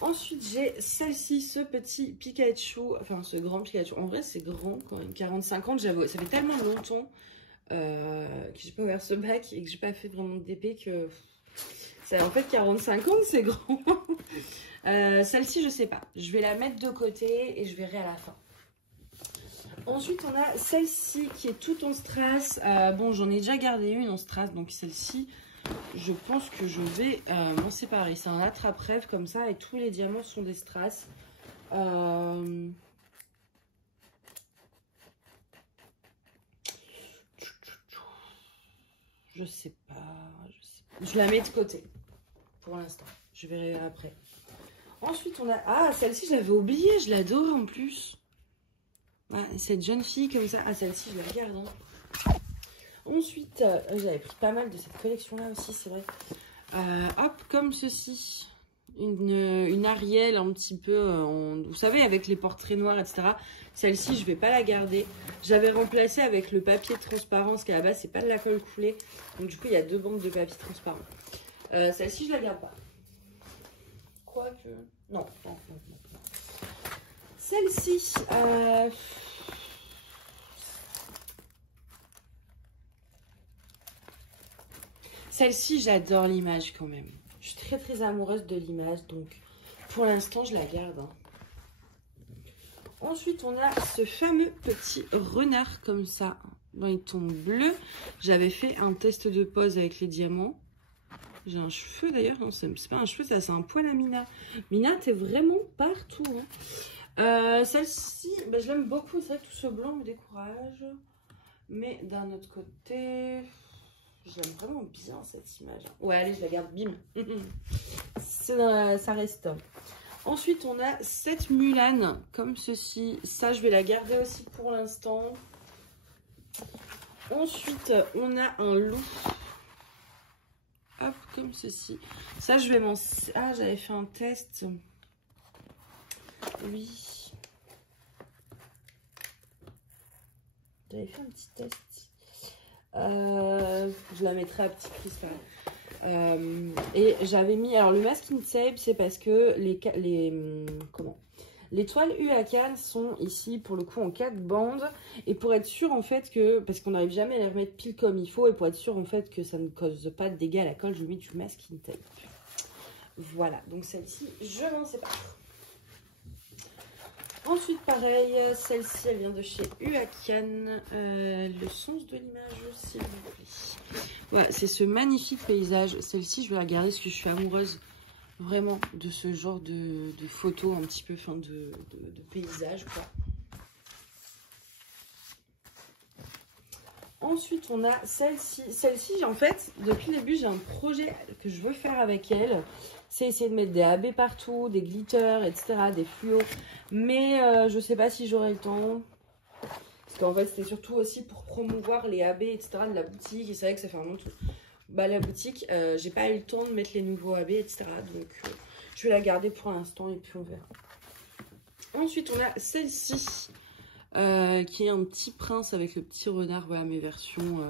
Ensuite, j'ai celle-ci, ce petit Pikachu, enfin ce grand Pikachu. En vrai, c'est grand quand même, 40-50. J'avoue, ça fait tellement longtemps que j'ai pas ouvert ce bac et que j'ai pas fait vraiment d'épée que... Ça, en fait, 40-50, c'est grand. Celle-ci, je sais pas. Je vais la mettre de côté et je verrai à la fin. Ensuite, on a celle-ci qui est toute en strass. Bon, j'en ai déjà gardé une en strass, donc celle-ci, je pense que je vais m'en séparer. C'est un attrape-rêve comme ça et tous les diamants sont des strass. Je sais pas. Je la mets de côté pour l'instant. Je verrai après. Ensuite, on a... Ah, celle-ci, je l'avais oubliée. Je l'adore en plus. Ah, cette jeune fille comme ça. Ah, celle-ci, je la garde. Hein. Ensuite, j'avais pris pas mal de cette collection-là aussi, c'est vrai. Hop, comme ceci. Une Ariel un petit peu, vous savez, avec les portraits noirs, etc. Celle-ci, je vais pas la garder. J'avais remplacé avec le papier transparent, parce qu'à la base, c'est pas de la colle coulée. Donc, du coup, il y a 2 bandes de papier transparent. Celle-ci, je la garde pas. Quoique... Non. Celle-ci... Celle-ci, j'adore l'image quand même. Je suis très très amoureuse de l'image, donc pour l'instant, je la garde. Hein. Ensuite, on a ce fameux petit renard comme ça, dans les tons bleus. J'avais fait un test de pose avec les diamants. J'ai un cheveu d'ailleurs, non, c'est pas un cheveu, ça c'est un poil à Mina. Mina, t'es vraiment partout. Hein. Celle-ci, bah, je l'aime beaucoup, c'est vrai que tout ce blanc me décourage. Mais d'un autre côté... J'aime vraiment bien cette image. Ouais, allez, je la garde, bim. Ça reste. Ensuite, on a cette Mulan, comme ceci. Ça, je vais la garder aussi pour l'instant. Ensuite, on a un loup. Hop, comme ceci. Ça, je vais m'en... Ah, j'avais fait un test. Oui. J'avais fait un petit test. Je la mettrai à petit cristal. Et j'avais mis... Alors, le masking tape, c'est parce que les toiles U à Cannes sont ici, pour le coup, en 4 bandes. Et pour être sûr, en fait, que... Parce qu'on n'arrive jamais à les remettre pile comme il faut. Et pour être sûr, en fait, que ça ne cause pas de dégâts à la colle, je mets du masking tape. Voilà. Donc, celle-ci, je m'en sépare. Ensuite, pareil, celle-ci, elle vient de chez Huacan. Le sens de l'image, s'il vous plaît. Voilà, c'est ce magnifique paysage. Celle-ci, je vais la garder parce que je suis amoureuse vraiment de ce genre de photos, un petit peu, enfin, de paysage, quoi. Ensuite, on a celle-ci. Celle-ci, en fait, depuis le début, j'ai un projet que je veux faire avec elle. C'est essayer de mettre des AB partout, des glitters, etc., des fluos. Mais je sais pas si j'aurai le temps. Parce qu'en fait, c'était surtout aussi pour promouvoir les AB, etc., de la boutique. Et c'est vrai que ça fait un moment tout. Bah, la boutique, j'ai pas eu le temps de mettre les nouveaux AB, etc. Donc, je vais la garder pour l'instant et puis on verra. Ensuite, on a celle-ci. Qui est un petit prince avec le petit renard. Voilà mes versions.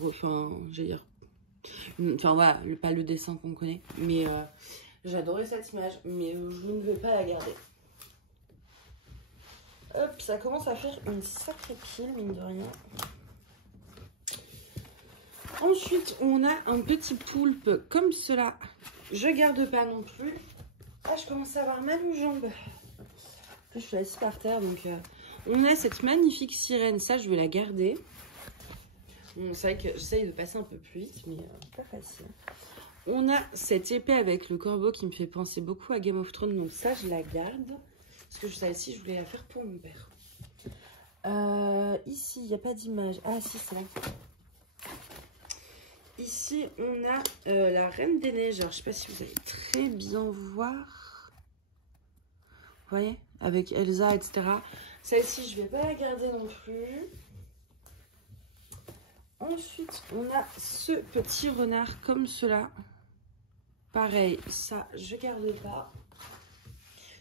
Enfin, j'allais dire. Enfin, voilà, pas le dessin qu'on connaît. Mais j'adorais cette image. Mais je ne vais pas la garder. Hop, ça commence à faire une sacrée pile, mine de rien. Ensuite, on a un petit poulpe comme cela. Je garde pas non plus. Ah, je commence à avoir mal aux jambes. Je suis assise par terre, donc on a cette magnifique sirène. Ça, je vais la garder. Bon, c'est vrai que j'essaye de passer un peu plus vite, mais pas facile. On a cette épée avec le corbeau qui me fait penser beaucoup à Game of Thrones, donc ça, je la garde. Parce que celle-ci, je voulais la faire pour mon père. Ici, il n'y a pas d'image. Ah, si, c'est là. Ici, on a la Reine des Neiges. Alors, je ne sais pas si vous allez très bien voir. Vous voyez, avec Elsa, etc. Celle-ci, je ne vais pas la garder non plus. Ensuite, on a ce petit renard comme cela. Pareil, ça, je ne garde pas.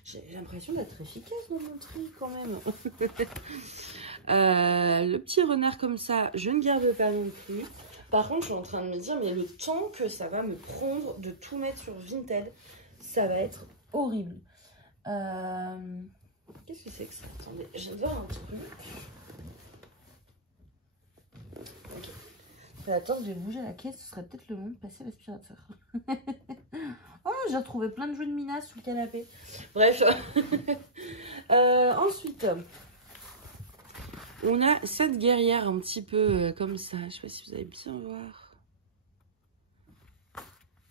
J'ai l'impression d'être efficace dans mon tri quand même. Le petit renard comme ça, je ne garde pas non plus. Par contre, je suis en train de me dire, mais le temps que ça va me prendre de tout mettre sur Vinted. ça va être horrible. Qu'est-ce que c'est que ça? Attendez, je vais voir un truc. Ok. Attends, je vais bouger la caisse, ce serait peut-être le moment de passer l'aspirateur. Oh, j'ai retrouvé plein de jeux de Minas sous le canapé. Bref. Ensuite, on a cette guerrière un petit peu comme ça. Je sais pas si vous allez bien voir.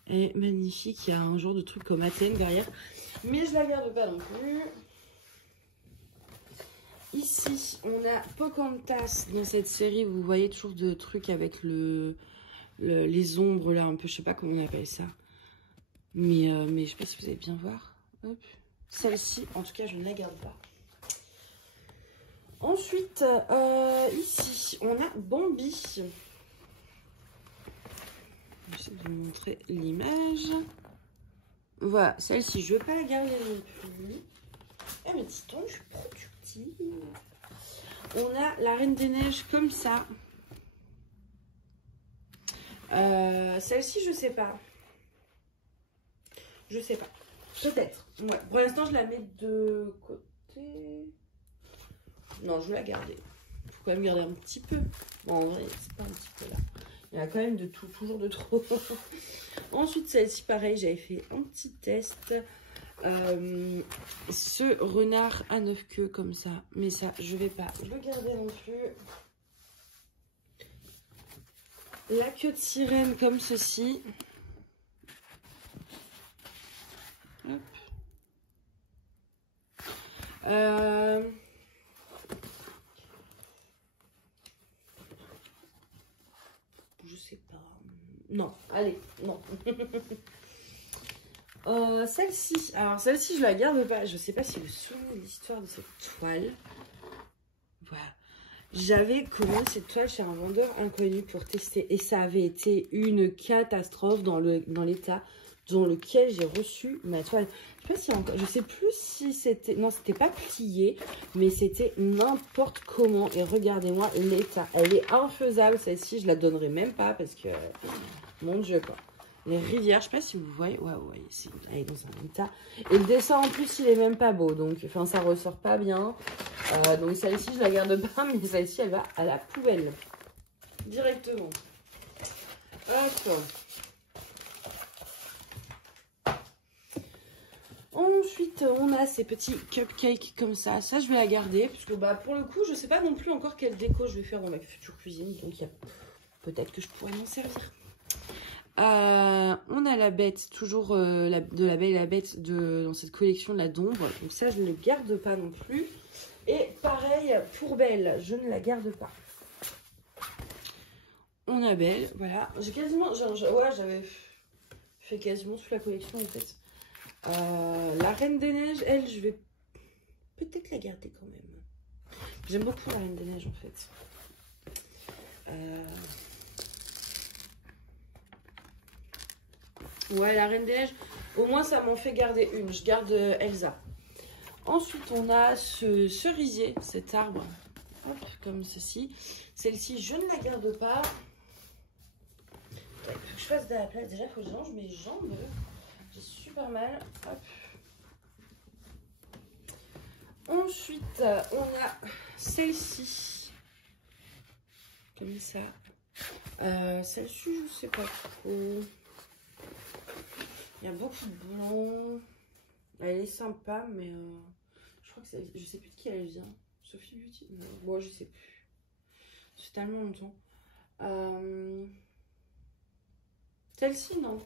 Elle est magnifique. Il y a un genre de truc comme Athènes derrière. Mais je la garde pas non plus. Ici, on a Pocahontas dans cette série. Vous voyez toujours de trucs avec les ombres là, un peu, je sais pas comment on appelle ça. Mais je sais pas si vous allez bien voir. Celle-ci, en tout cas, je ne la garde pas. Ensuite, ici, on a Bambi. J'essaie de vous montrer l'image. Voilà, celle-ci, je ne vais pas la garder non plus. Eh mais dis-donc, je suis productive. On a la Reine des Neiges comme ça. Celle-ci, je sais pas. Je sais pas. Peut-être. Ouais. Pour l'instant, je la mets de côté. Non, je vais la garder. Il faut quand même garder un petit peu. Bon, en vrai, c'est pas un petit peu là. Il y a quand même de tout, toujours de trop. Ensuite, celle-ci, pareil, j'avais fait un petit test. Ce renard à 9 queues comme ça. Mais ça, je vais pas le garder non plus. La queue de sirène comme ceci. Hop. Je sais pas. Non, allez, non. Celle-ci. Alors, celle-ci, je la garde pas. Je sais pas si vous vous souvenez de l'histoire de cette toile. Voilà. J'avais commandé cette toile chez un vendeur inconnu pour tester. Et ça avait été une catastrophe dans l'état dans lequel j'ai reçu ma toile. Je sais pas si encore, je sais plus si c'était, non, c'était pas plié, mais c'était n'importe comment. Et regardez-moi l'état, elle est infaisable celle-ci, je la donnerai même pas parce que, mon Dieu quoi. Les rivières, je sais pas si vous voyez, ouais, elle est dans un état. Et le dessin en plus, il est même pas beau, donc, enfin, ça ressort pas bien. Donc celle-ci, je la garde pas, mais celle-ci, elle va à la poubelle directement. Hop. Ensuite, on a ces petits cupcakes comme ça. Ça, je vais la garder. Parce que bah, pour le coup, je ne sais pas non plus encore quelle déco je vais faire dans ma future cuisine. Donc, peut-être que je pourrais m'en servir. On a la bête, toujours de la Belle et la Bête dans cette collection de la Dombre. Donc ça, je ne le garde pas non plus. Et pareil, pour Belle, je ne la garde pas. On a Belle, voilà. J'ai quasiment... ouais, j'avais fait quasiment toute la collection en fait. La Reine des Neiges, elle, je vais peut-être la garder quand même. J'aime beaucoup la Reine des Neiges en fait. Ouais, la Reine des Neiges, au moins ça m'en fait garder une. Je garde Elsa. Ensuite, on a ce cerisier, cet arbre, hop, comme ceci. Celle-ci, je ne la garde pas. Il faut que je fasse de la place. Déjà, il faut que je range mes jambes. J'ai super mal. Hop. Ensuite, on a celle-ci. Comme ça. Celle-ci, je ne sais pas trop. Il y a beaucoup de blanc. Elle est sympa, mais je crois que c'est... Je sais plus de qui elle vient. Sophie Beauty? Non. Bon, je sais plus. C'est tellement longtemps. Celle-ci, non.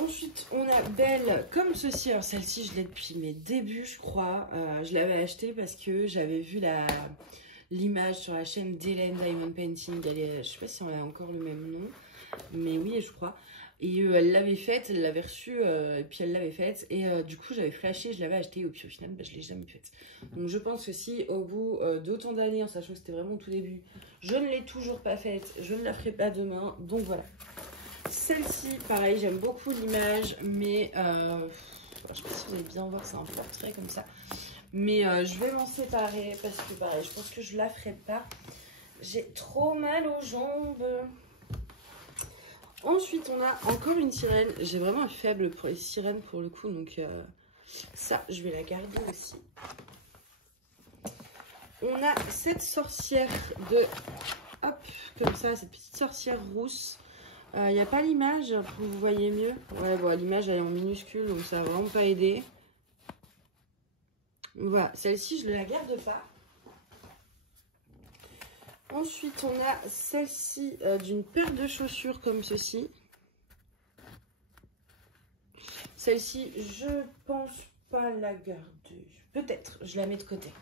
Ensuite, on a Belle comme ceci. Alors, celle-ci, je l'ai depuis mes débuts, je crois. Je l'avais achetée parce que j'avais vu l'image sur la chaîne d'Hélène Diamond Painting. Je ne sais pas si on a encore le même nom. Mais oui, je crois. Et elle l'avait faite, elle l'avait reçue, et puis elle l'avait faite. Et du coup, j'avais flashé, je l'avais achetée. Et puis au final, bah, je ne l'ai jamais faite. Donc je pense que si au bout d'autant d'années, en sachant que c'était vraiment au tout début, je ne l'ai toujours pas faite, je ne la ferai pas demain. Donc voilà. Celle-ci, pareil, j'aime beaucoup l'image. Mais je ne sais pas si vous allez bien voir, c'est un portrait comme ça. Mais je vais m'en séparer parce que pareil, je pense que je ne la ferai pas. J'ai trop mal aux jambes. Ensuite, on a encore une sirène. J'ai vraiment un faible pour les sirènes pour le coup. Donc ça, je vais la garder aussi. On a cette sorcière de... Hop, comme ça, cette petite sorcière rousse. Il n'y a pas l'image pour que vous voyez mieux. Ouais, bon, l'image elle est en minuscule, donc ça va vraiment pas aider. Voilà, celle-ci, je ne la garde pas. Ensuite, on a celle-ci d'une paire de chaussures comme ceci. Celle-ci, je pense pas la garder. Peut-être, je la mets de côté.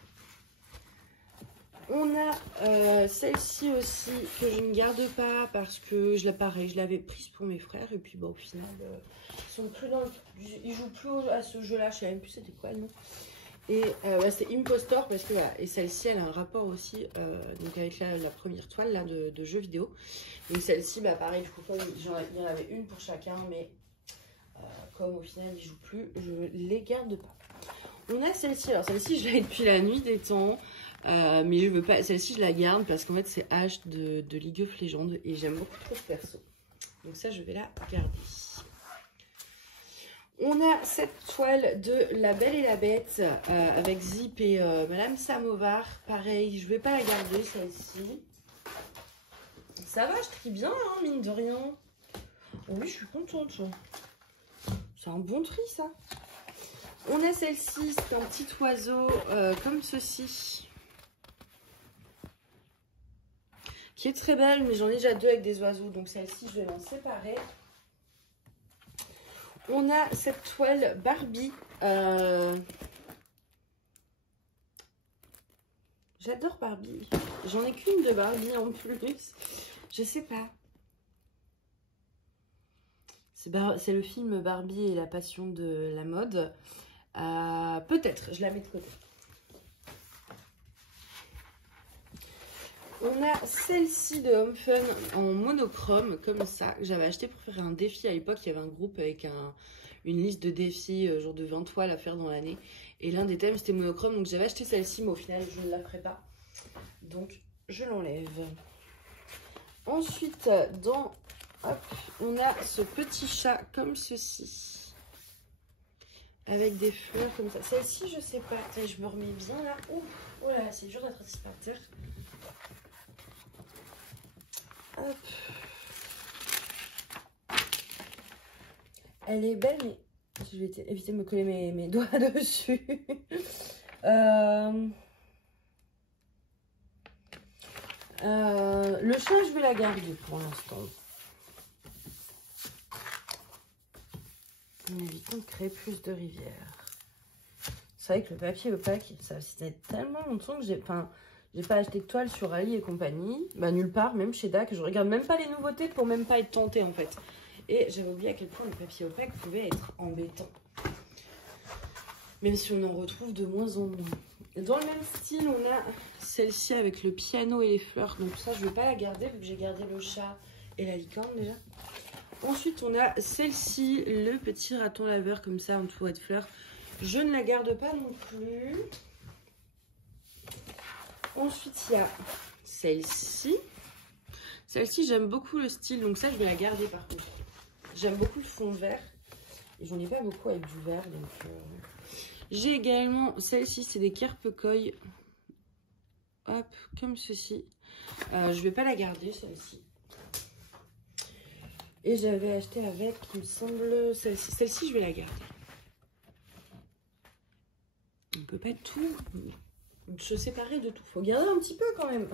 On a celle-ci aussi que je ne garde pas parce que je l'avais prise pour mes frères. Et puis, bon, au final, ils jouent plus à ce jeu-là. Je ne sais même plus c'était quoi le nom. Et c'est Impostor parce que voilà, et celle-ci elle a un rapport aussi donc avec la première toile là, de jeux vidéo. Donc celle-ci, bah pareil, du coup, il y en avait une pour chacun, mais comme au final ils jouent plus, je les garde pas. On a celle-ci, alors celle-ci je l'ai depuis la nuit des temps, mais je veux pas, celle-ci je la garde parce qu'en fait c'est H de League of Legends et j'aime beaucoup trop ce perso. Donc ça je vais la garder. On a cette toile de La Belle et la Bête avec Zip et Madame Samovar. Pareil, je ne vais pas la garder celle-ci. Ça va, je trie bien, hein, mine de rien. Oui, je suis contente. C'est un bon tri, ça. On a celle-ci, c'est un petit oiseau comme ceci. Qui est très belle, mais j'en ai déjà deux avec des oiseaux. Donc celle-ci, je vais m'en séparer. On a cette toile Barbie. J'adore Barbie. J'en ai qu'une de Barbie en plus. Je sais pas. C'est le film Barbie et la passion de la mode. Peut-être, je la mets de côté. On a celle-ci de Home Fun en monochrome, comme ça, que j'avais acheté pour faire un défi à l'époque. Il y avait un groupe avec une liste de défis, genre de 20 toiles à faire dans l'année. Et l'un des thèmes, c'était monochrome. Donc j'avais acheté celle-ci, mais au final, je ne la ferai pas. Donc, je l'enlève. Ensuite, on a ce petit chat comme ceci. Avec des fleurs comme ça. Celle-ci, je sais pas. Attends, je me remets bien là. Oh là, c'est dur d'être assis par terre. Hop. Elle est belle, mais je vais éviter de me coller mes doigts dessus. Le chat, je vais la garder pour l'instant. En évitant de créer plus de rivières. C'est vrai que le papier opaque, ça c'était tellement longtemps que j'ai pas acheté de toile sur Ali et compagnie. Bah nulle part, même chez DAC. Je regarde même pas les nouveautés pour même pas être tentée en fait. Et j'avais oublié à quel point le papier opaque pouvait être embêtant. Même si on en retrouve de moins en moins. Dans le même style, on a celle-ci avec le piano et les fleurs. Donc ça, je ne vais pas la garder vu que j'ai gardé le chat et la licorne déjà. Ensuite, on a celle-ci, le petit raton laveur comme ça, entouré de fleurs. Je ne la garde pas non plus. Ensuite, il y a celle-ci. Celle-ci, j'aime beaucoup le style, donc ça, je vais la garder par contre. J'aime beaucoup le fond vert. Et j'en ai pas beaucoup avec du vert, donc... J'ai également celle-ci, c'est des Kerpecoy. Hop, comme ceci. Je vais pas la garder, celle-ci. Et j'avais acheté avec, il me semble, celle-ci. Celle-ci, je vais la garder. On peut pas tout se séparer de tout. Faut garder un petit peu quand même.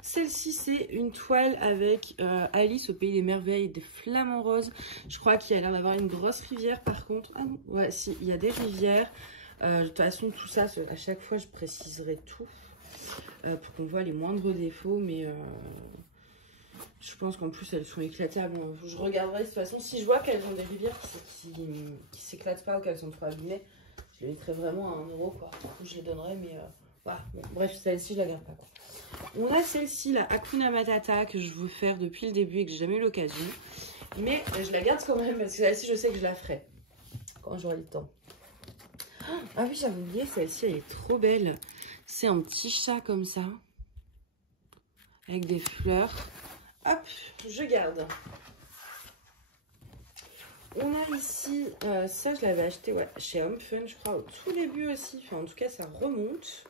Celle-ci, c'est une toile avec Alice au Pays des Merveilles, des flamants roses. Je crois qu'il y a l'air d'avoir une grosse rivière par contre. Ah non, ouais, si, il y a des rivières. De toute façon, tout ça, à chaque fois, je préciserai tout pour qu'on voit les moindres défauts. Mais je pense qu'en plus, elles sont éclatables. Je regarderai de toute façon. Si je vois qu'elles ont des rivières qui s'éclatent pas ou qu'elles sont trop abîmées, je les mettrai vraiment à 1 €, quoi. Du coup, je les donnerai, mais voilà. Bon, bref, celle-ci, je la garde pas, quoi. On a celle-ci, la Hakuna Matata, que je veux faire depuis le début et que j'ai jamais eu l'occasion. Mais je la garde quand même, parce que celle-ci, je sais que je la ferai quand j'aurai le temps. Ah oui, j'avais oublié, celle-ci, elle est trop belle. C'est un petit chat comme ça, avec des fleurs. Hop, je garde. On a ici, ça je l'avais acheté ouais, chez Home Fun, je crois, au tout début aussi. Enfin, en tout cas, ça remonte.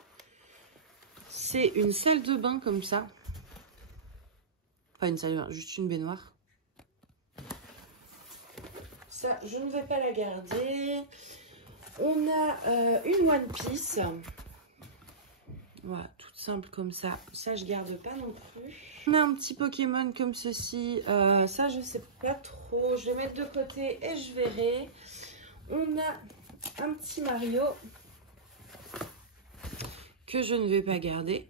C'est une salle de bain comme ça. Pas une salle de bain, juste une baignoire. Ça, je ne vais pas la garder. On a une One Piece. Voilà, toute simple comme ça. Ça, je garde pas non plus. On a un petit Pokémon comme ceci. Ça, je sais pas trop. Je vais mettre de côté et je verrai. On a un petit Mario que je ne vais pas garder.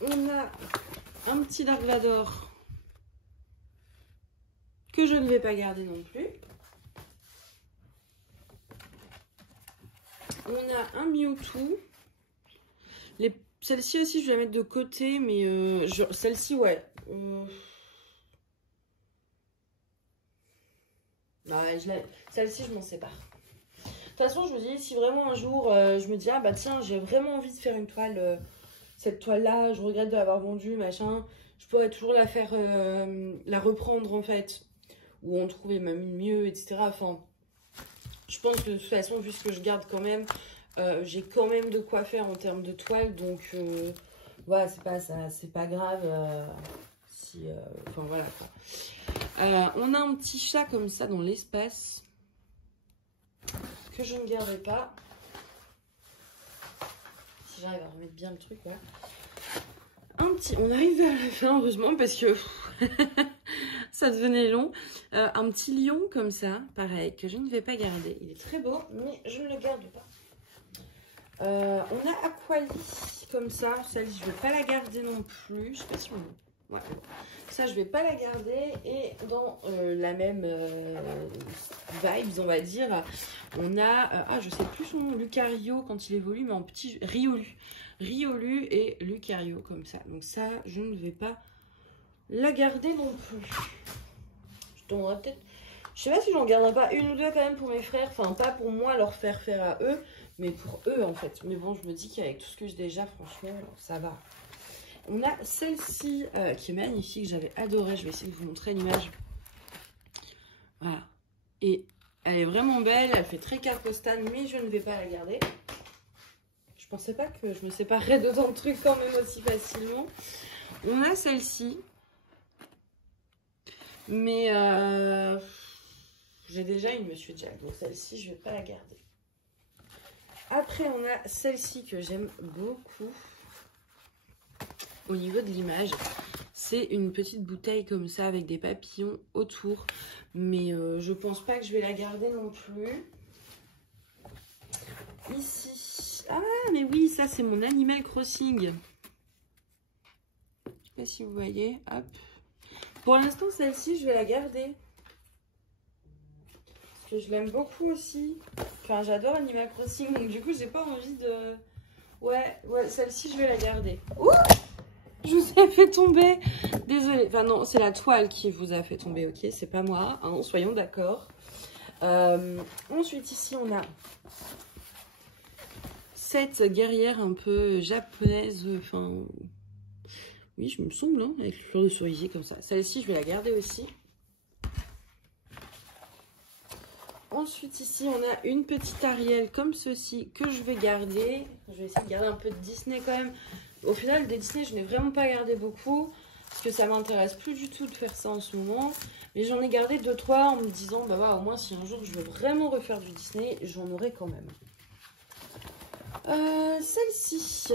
On a un petit Dark Vador que je ne vais pas garder non plus. On a un Mewtwo. Celle-ci aussi, je vais la mettre de côté, mais celle-ci, ouais. Ouais, celle-ci, je m'en sépare. De toute façon, je me dis, si vraiment un jour, je me dis, ah bah tiens, j'ai vraiment envie de faire une toile, cette toile-là, je regrette de l'avoir vendue, machin, je pourrais toujours la faire, la reprendre en fait, ou en trouver même une mieux, etc. Enfin, je pense que de toute façon, vu ce que je garde quand même, j'ai quand même de quoi faire en termes de toile, donc voilà, c'est pas grave si, enfin voilà quoi. On a un petit chat comme ça dans l'espace que je ne garderai pas. Si j'arrive à remettre bien le truc, ouais. On arrive vers la fin heureusement parce que ça devenait long. Un petit lion comme ça, pareil, que je ne vais pas garder. Il est très beau, mais je ne le garde pas. On a Aquali comme ça. Celle-ci, je ne vais pas la garder non plus. Je sais pas si on... Ouais. Ça, je vais pas la garder. Et dans la même vibes, on va dire, on a... je sais plus son nom, Lucario quand il évolue, mais en petit... Riolu. Riolu et Lucario comme ça. Donc ça, je ne vais pas la garder non plus. Je donnerai peut-être... Je sais pas si j'en garderai pas une ou deux quand même pour mes frères. Enfin, pas pour moi leur faire à eux, mais pour eux en fait. Mais bon, je me dis qu'avec tout ce que j'ai déjà, franchement, ça va. On a celle-ci qui est magnifique, j'avais adoré. Je vais essayer de vous montrer l'image. Voilà. Et elle est vraiment belle, elle fait très carte postale, mais je ne vais pas la garder. Je pensais pas que je me séparerais d'autant de trucs quand même aussi facilement. On a celle-ci. Mais j'ai déjà une Monsieur Jack, donc celle-ci, je ne vais pas la garder. Après, on a celle-ci que j'aime beaucoup. Au niveau de l'image, c'est une petite bouteille comme ça avec des papillons autour. Mais je pense pas que je vais la garder non plus. Ici. Ah, mais oui, ça, c'est mon Animal Crossing. Je sais pas si vous voyez. Hop. Pour l'instant, celle-ci, je vais la garder. Parce que je l'aime beaucoup aussi. Enfin, j'adore Animal Crossing. Donc, du coup, j'ai pas envie de... Ouais, celle-ci, je vais la garder. Ouh! Je vous ai fait tomber. Désolée. Enfin, non, c'est la toile qui vous a fait tomber, ok? C'est pas moi, hein, soyons d'accord. Ensuite, ici, on a cette guerrière un peu japonaise. Enfin, oui, je me semble, hein, avec le fleur de cerisier comme ça. Celle-ci, je vais la garder aussi. Ensuite, ici, on a une petite Ariel comme ceci que je vais garder. Je vais essayer de garder un peu de Disney quand même. Au final, des Disney, je n'ai vraiment pas gardé beaucoup. Parce que ça m'intéresse plus du tout de faire ça en ce moment. Mais j'en ai gardé 2-3 en me disant, bah ouais, au moins si un jour je veux vraiment refaire du Disney, j'en aurai quand même. Celle-ci.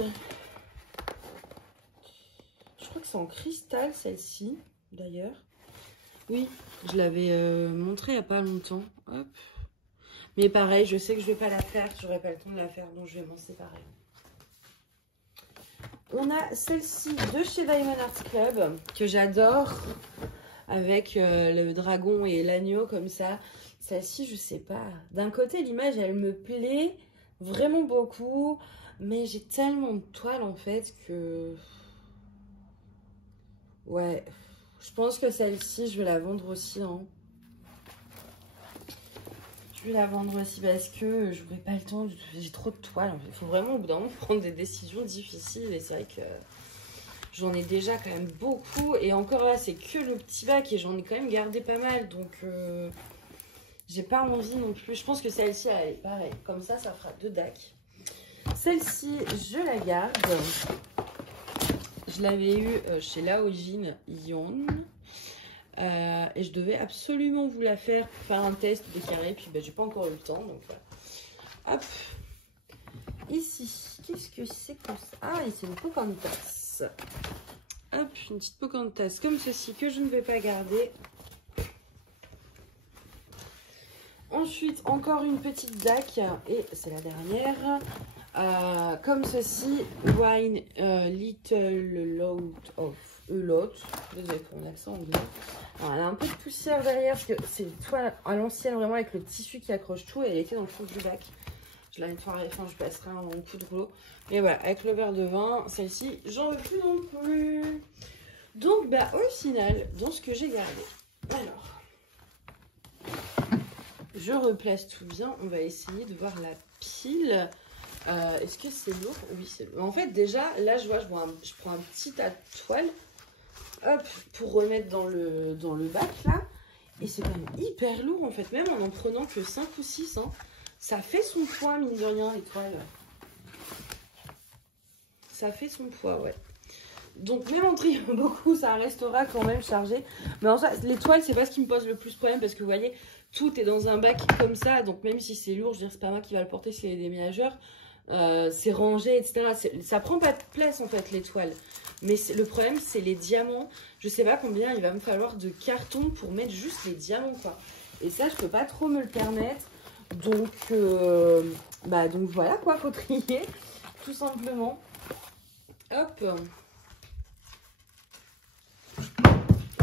Je crois que c'est en cristal, celle-ci, d'ailleurs. Oui, je l'avais montré il n'y a pas longtemps. Hop. Mais pareil, je sais que je ne vais pas la faire, j'aurai pas le temps de la faire, donc je vais m'en séparer. On a celle-ci de chez Diamond Art Club, que j'adore, avec le dragon et l'agneau comme ça. Celle-ci, je sais pas. D'un côté, l'image, elle me plaît vraiment beaucoup, mais j'ai tellement de toiles en fait que... Ouais, je pense que celle-ci, je vais la vendre aussi, hein. Je vais la vendre aussi parce que je n'aurai pas le temps, j'ai trop de toiles. Il faut vraiment au bout d'un moment prendre des décisions difficiles et c'est vrai que j'en ai déjà quand même beaucoup. Et encore là, c'est que le petit bac et j'en ai quand même gardé pas mal. Donc, j'ai pas envie non plus. Je pense que celle-ci, elle est pareille. Comme ça fera 2 DAC. Celle-ci, je la garde. Je l'avais eu chez Laojin Yon. Et je devais absolument vous la faire pour faire un test des carrés. Puis j'ai pas encore eu le temps. Donc voilà. Hop. Ici, qu'est-ce que c'est comme ça? Ah, ici, une Pocahontas. Hop, une petite Pocahontas comme ceci que je ne vais pas garder. Ensuite, encore une petite DAC. Et c'est la dernière. Comme ceci, Wine Little Lot of a Lot. Désolée pour mon accent anglais. Alors, elle a un peu de poussière derrière parce que c'est une toile à l'ancienne vraiment avec le tissu qui accroche tout. Et elle était dans le fond du bac. Je la nettoierai à la fin, je passerai un coup de rouleau. Mais voilà, avec le verre de vin, celle-ci, j'en veux plus non plus. Donc, au final, dans ce que j'ai gardé. Alors, je replace tout bien. On va essayer de voir la pile. Est-ce que c'est lourd? Oui, c'est lourd. En fait, déjà, là, je prends un petit tas de toile. Hop, pour remettre dans le bac, là. Et c'est quand même hyper lourd, en fait. Même en prenant que 5 ou 6, hein. Ça fait son poids, mine de rien, les toiles. Ça fait son poids, ouais. Donc, même en triant beaucoup, ça restera quand même chargé. Mais en fait, les toiles, c'est pas ce qui me pose le plus problème. Parce que, vous voyez, tout est dans un bac comme ça. Donc, même si c'est lourd, je veux dire, c'est pas moi qui va le porter, c'est les déménageurs. C'est rangé, etc. Ça prend pas de place, en fait, les toiles. Mais le problème, c'est les diamants. Je sais pas combien il va me falloir de carton pour mettre juste les diamants, quoi. Et ça, je peux pas trop me le permettre. Donc voilà quoi, faut trier, tout simplement. Hop.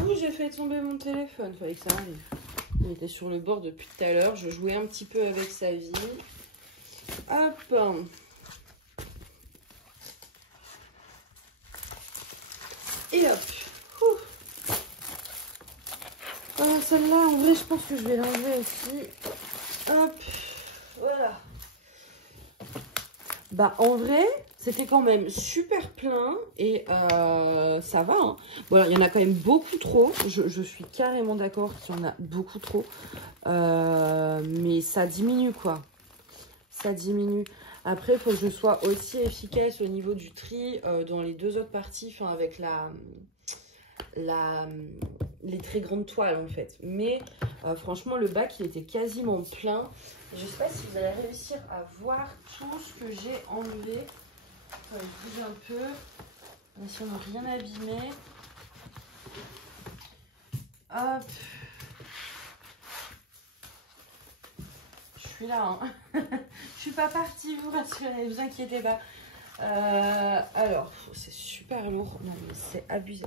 Ouh, j'ai fait tomber mon téléphone, fallait que ça arrive. Il était sur le bord depuis tout à l'heure, je jouais un petit peu avec sa vie. Hop. Et hop. Alors celle-là, en vrai, je pense que je vais l'enlever aussi. Hop. Voilà. En vrai, c'était quand même super plein et ça va. Hein. Bon, alors, il y en a quand même beaucoup trop. Je suis carrément d'accord qu'il y en a beaucoup trop. Mais ça diminue, quoi. Ça diminue. Après, il faut que je sois aussi efficace au niveau du tri dans les 2 autres parties, enfin avec les très grandes toiles en fait. Mais franchement, le bac, il était quasiment plein. Je ne sais pas si vous allez réussir à voir tout ce que j'ai enlevé. Je bouge un peu. Mais si on n'a rien abîmé. Hop. Je suis là. Hein. Je suis pas partie, vous rassurez, vous inquiétez pas. Alors, c'est super lourd. Non, mais c'est abusé.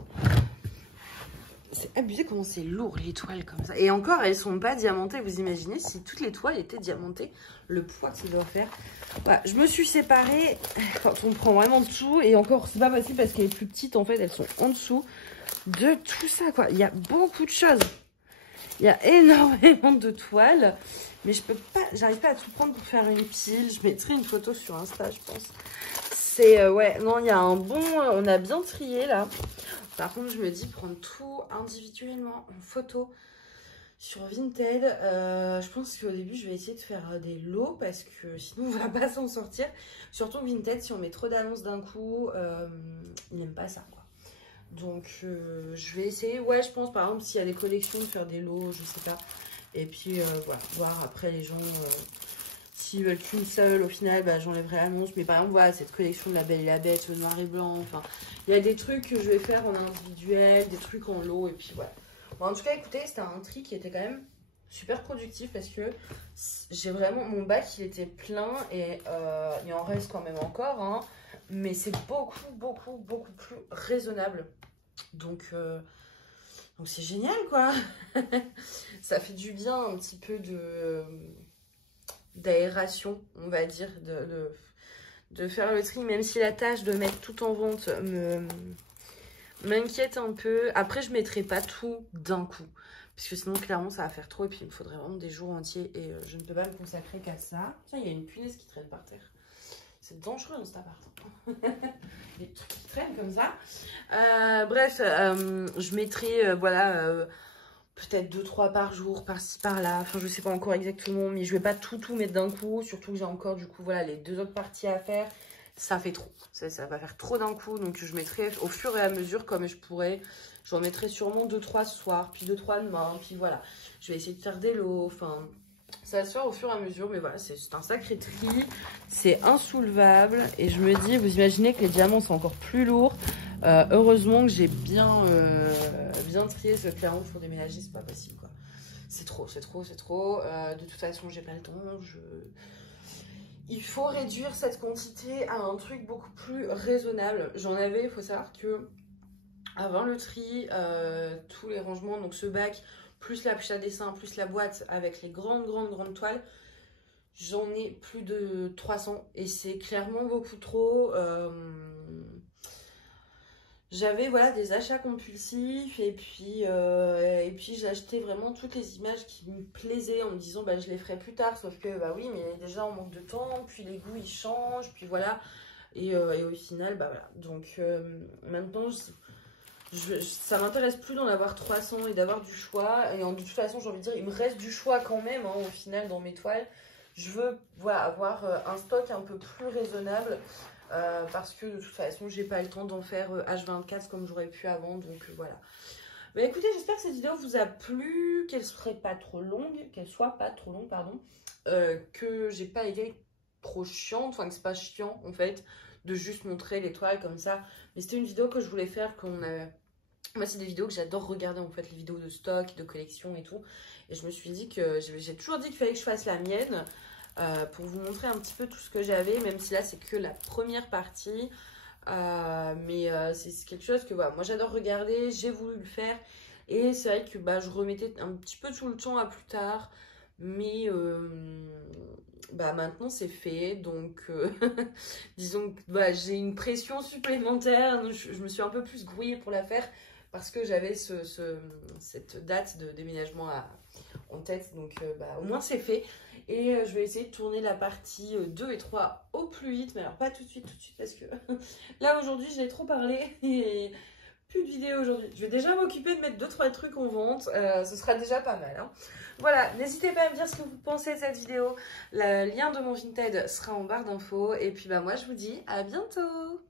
C'est abusé comment c'est lourd les toiles comme ça. Et encore, elles sont pas diamantées. Vous imaginez si toutes les toiles étaient diamantées, le poids que ça doit faire. Voilà, je me suis séparée quand on prend vraiment tout. Et encore, c'est pas possible parce qu'elles sont plus petites en fait. Elles sont en dessous de tout ça quoi. Il y a beaucoup de choses. Il y a énormément de toiles. Mais je peux pas, j'arrive pas à tout prendre pour faire une pile. Je mettrai une photo sur Insta, je pense. C'est, ouais, non, il y a un bon, on a bien trié là. Par contre, je me dis prendre tout individuellement en photo sur Vinted. Je pense qu'au début, je vais essayer de faire des lots parce que sinon, on va pas s'en sortir. Surtout Vinted, si on met trop d'annonces d'un coup, ils n'aiment pas ça, quoi. Donc, je vais essayer, ouais, je pense, par exemple, s'il y a des collections, de faire des lots, je sais pas. Et puis, voilà, voir après les gens... S'ils veulent qu'une seule, au final, j'enlèverai l'annonce. Mais par exemple, voilà, cette collection de La Belle et la Bête, le noir et blanc. Enfin, il y a des trucs que je vais faire en individuel, des trucs en lot. Et puis voilà. Bon, en tout cas, écoutez, c'était un tri qui était quand même super productif parce que j'ai vraiment... Mon bac, il était plein et il en reste quand même encore. Hein, mais c'est beaucoup plus raisonnable. Donc c'est génial, quoi. Ça fait du bien un petit peu d'aération, on va dire, de faire le tri, même si la tâche de mettre tout en vente m'inquiète un peu. Après, je ne mettrai pas tout d'un coup, parce que sinon, clairement, ça va faire trop, et puis il me faudrait vraiment des jours entiers, et je ne peux pas me consacrer qu'à ça. Tiens, il y a une punaise qui traîne par terre. C'est dangereux dans cet appart. Des trucs qui traînent comme ça. Bref, je mettrai, voilà, peut-être 2-3 par jour, par-ci, par-là. Enfin, je sais pas encore exactement, mais je vais pas tout mettre d'un coup. Surtout que j'ai encore, du coup, voilà, les 2 autres parties à faire. Ça fait trop. Ça va faire trop d'un coup. Donc, je mettrai au fur et à mesure, comme je pourrais. J'en mettrai sûrement 2-3 ce soir, puis 2-3 demain. Puis voilà, je vais essayer de faire des lots. Enfin, ça va se faire au fur et à mesure. Mais voilà, c'est un sacré tri. C'est insoulevable. Et je me dis, vous imaginez que les diamants sont encore plus lourds. Heureusement que j'ai bien trié. Parce que clairement, pour déménager, c'est pas possible, quoi. C'est trop, c'est trop, c'est trop. De toute façon, j'ai pas le temps. Il faut réduire cette quantité à un truc beaucoup plus raisonnable. J'en avais, il faut savoir que avant le tri, tous les rangements, donc ce bac, plus la pochette à dessin, plus la boîte avec les grandes toiles, j'en ai plus de 300 et c'est clairement beaucoup trop. J'avais voilà des achats compulsifs et puis j'achetais vraiment toutes les images qui me plaisaient en me disant bah je les ferai plus tard, sauf que bah oui mais déjà on manque de temps, puis les goûts ils changent, puis voilà et au final bah voilà donc maintenant ça m'intéresse plus d'en avoir 300 et d'avoir du choix et de toute façon j'ai envie de dire il me reste du choix quand même hein, au final dans mes toiles. Je veux voilà, avoir un stock un peu plus raisonnable. Parce que de toute façon j'ai pas le temps d'en faire H24 comme j'aurais pu avant donc voilà. Mais écoutez, j'espère que cette vidéo vous a plu, qu'elle soit pas trop longue pardon, que j'ai pas été trop chiante, enfin que c'est pas chiant en fait de juste montrer les toiles comme ça, mais c'était une vidéo que je voulais faire moi c'est des vidéos que j'adore regarder en fait, les vidéos de stock, de collection et tout, et je me suis dit que j'ai toujours dit qu'il fallait que je fasse la mienne. Pour vous montrer un petit peu tout ce que j'avais, même si là c'est que la première partie, mais c'est quelque chose que voilà, moi j'adore regarder, j'ai voulu le faire et c'est vrai que bah, je remettais un petit peu tout le temps à plus tard, mais bah, maintenant c'est fait donc disons que bah, j'ai une pression supplémentaire, donc je me suis un peu plus grouillée pour la faire parce que j'avais cette date de déménagement en tête, donc bah, au moins c'est fait. Et je vais essayer de tourner la partie 2 et 3 au plus vite. Mais alors pas tout de suite parce que là aujourd'hui j'ai trop parlé et plus de vidéos aujourd'hui. Je vais déjà m'occuper de mettre 2-3 trucs en vente. Ce sera déjà pas mal. Hein. Voilà, n'hésitez pas à me dire ce que vous pensez de cette vidéo. Le lien de mon Vinted sera en barre d'infos. Et puis bah moi je vous dis à bientôt.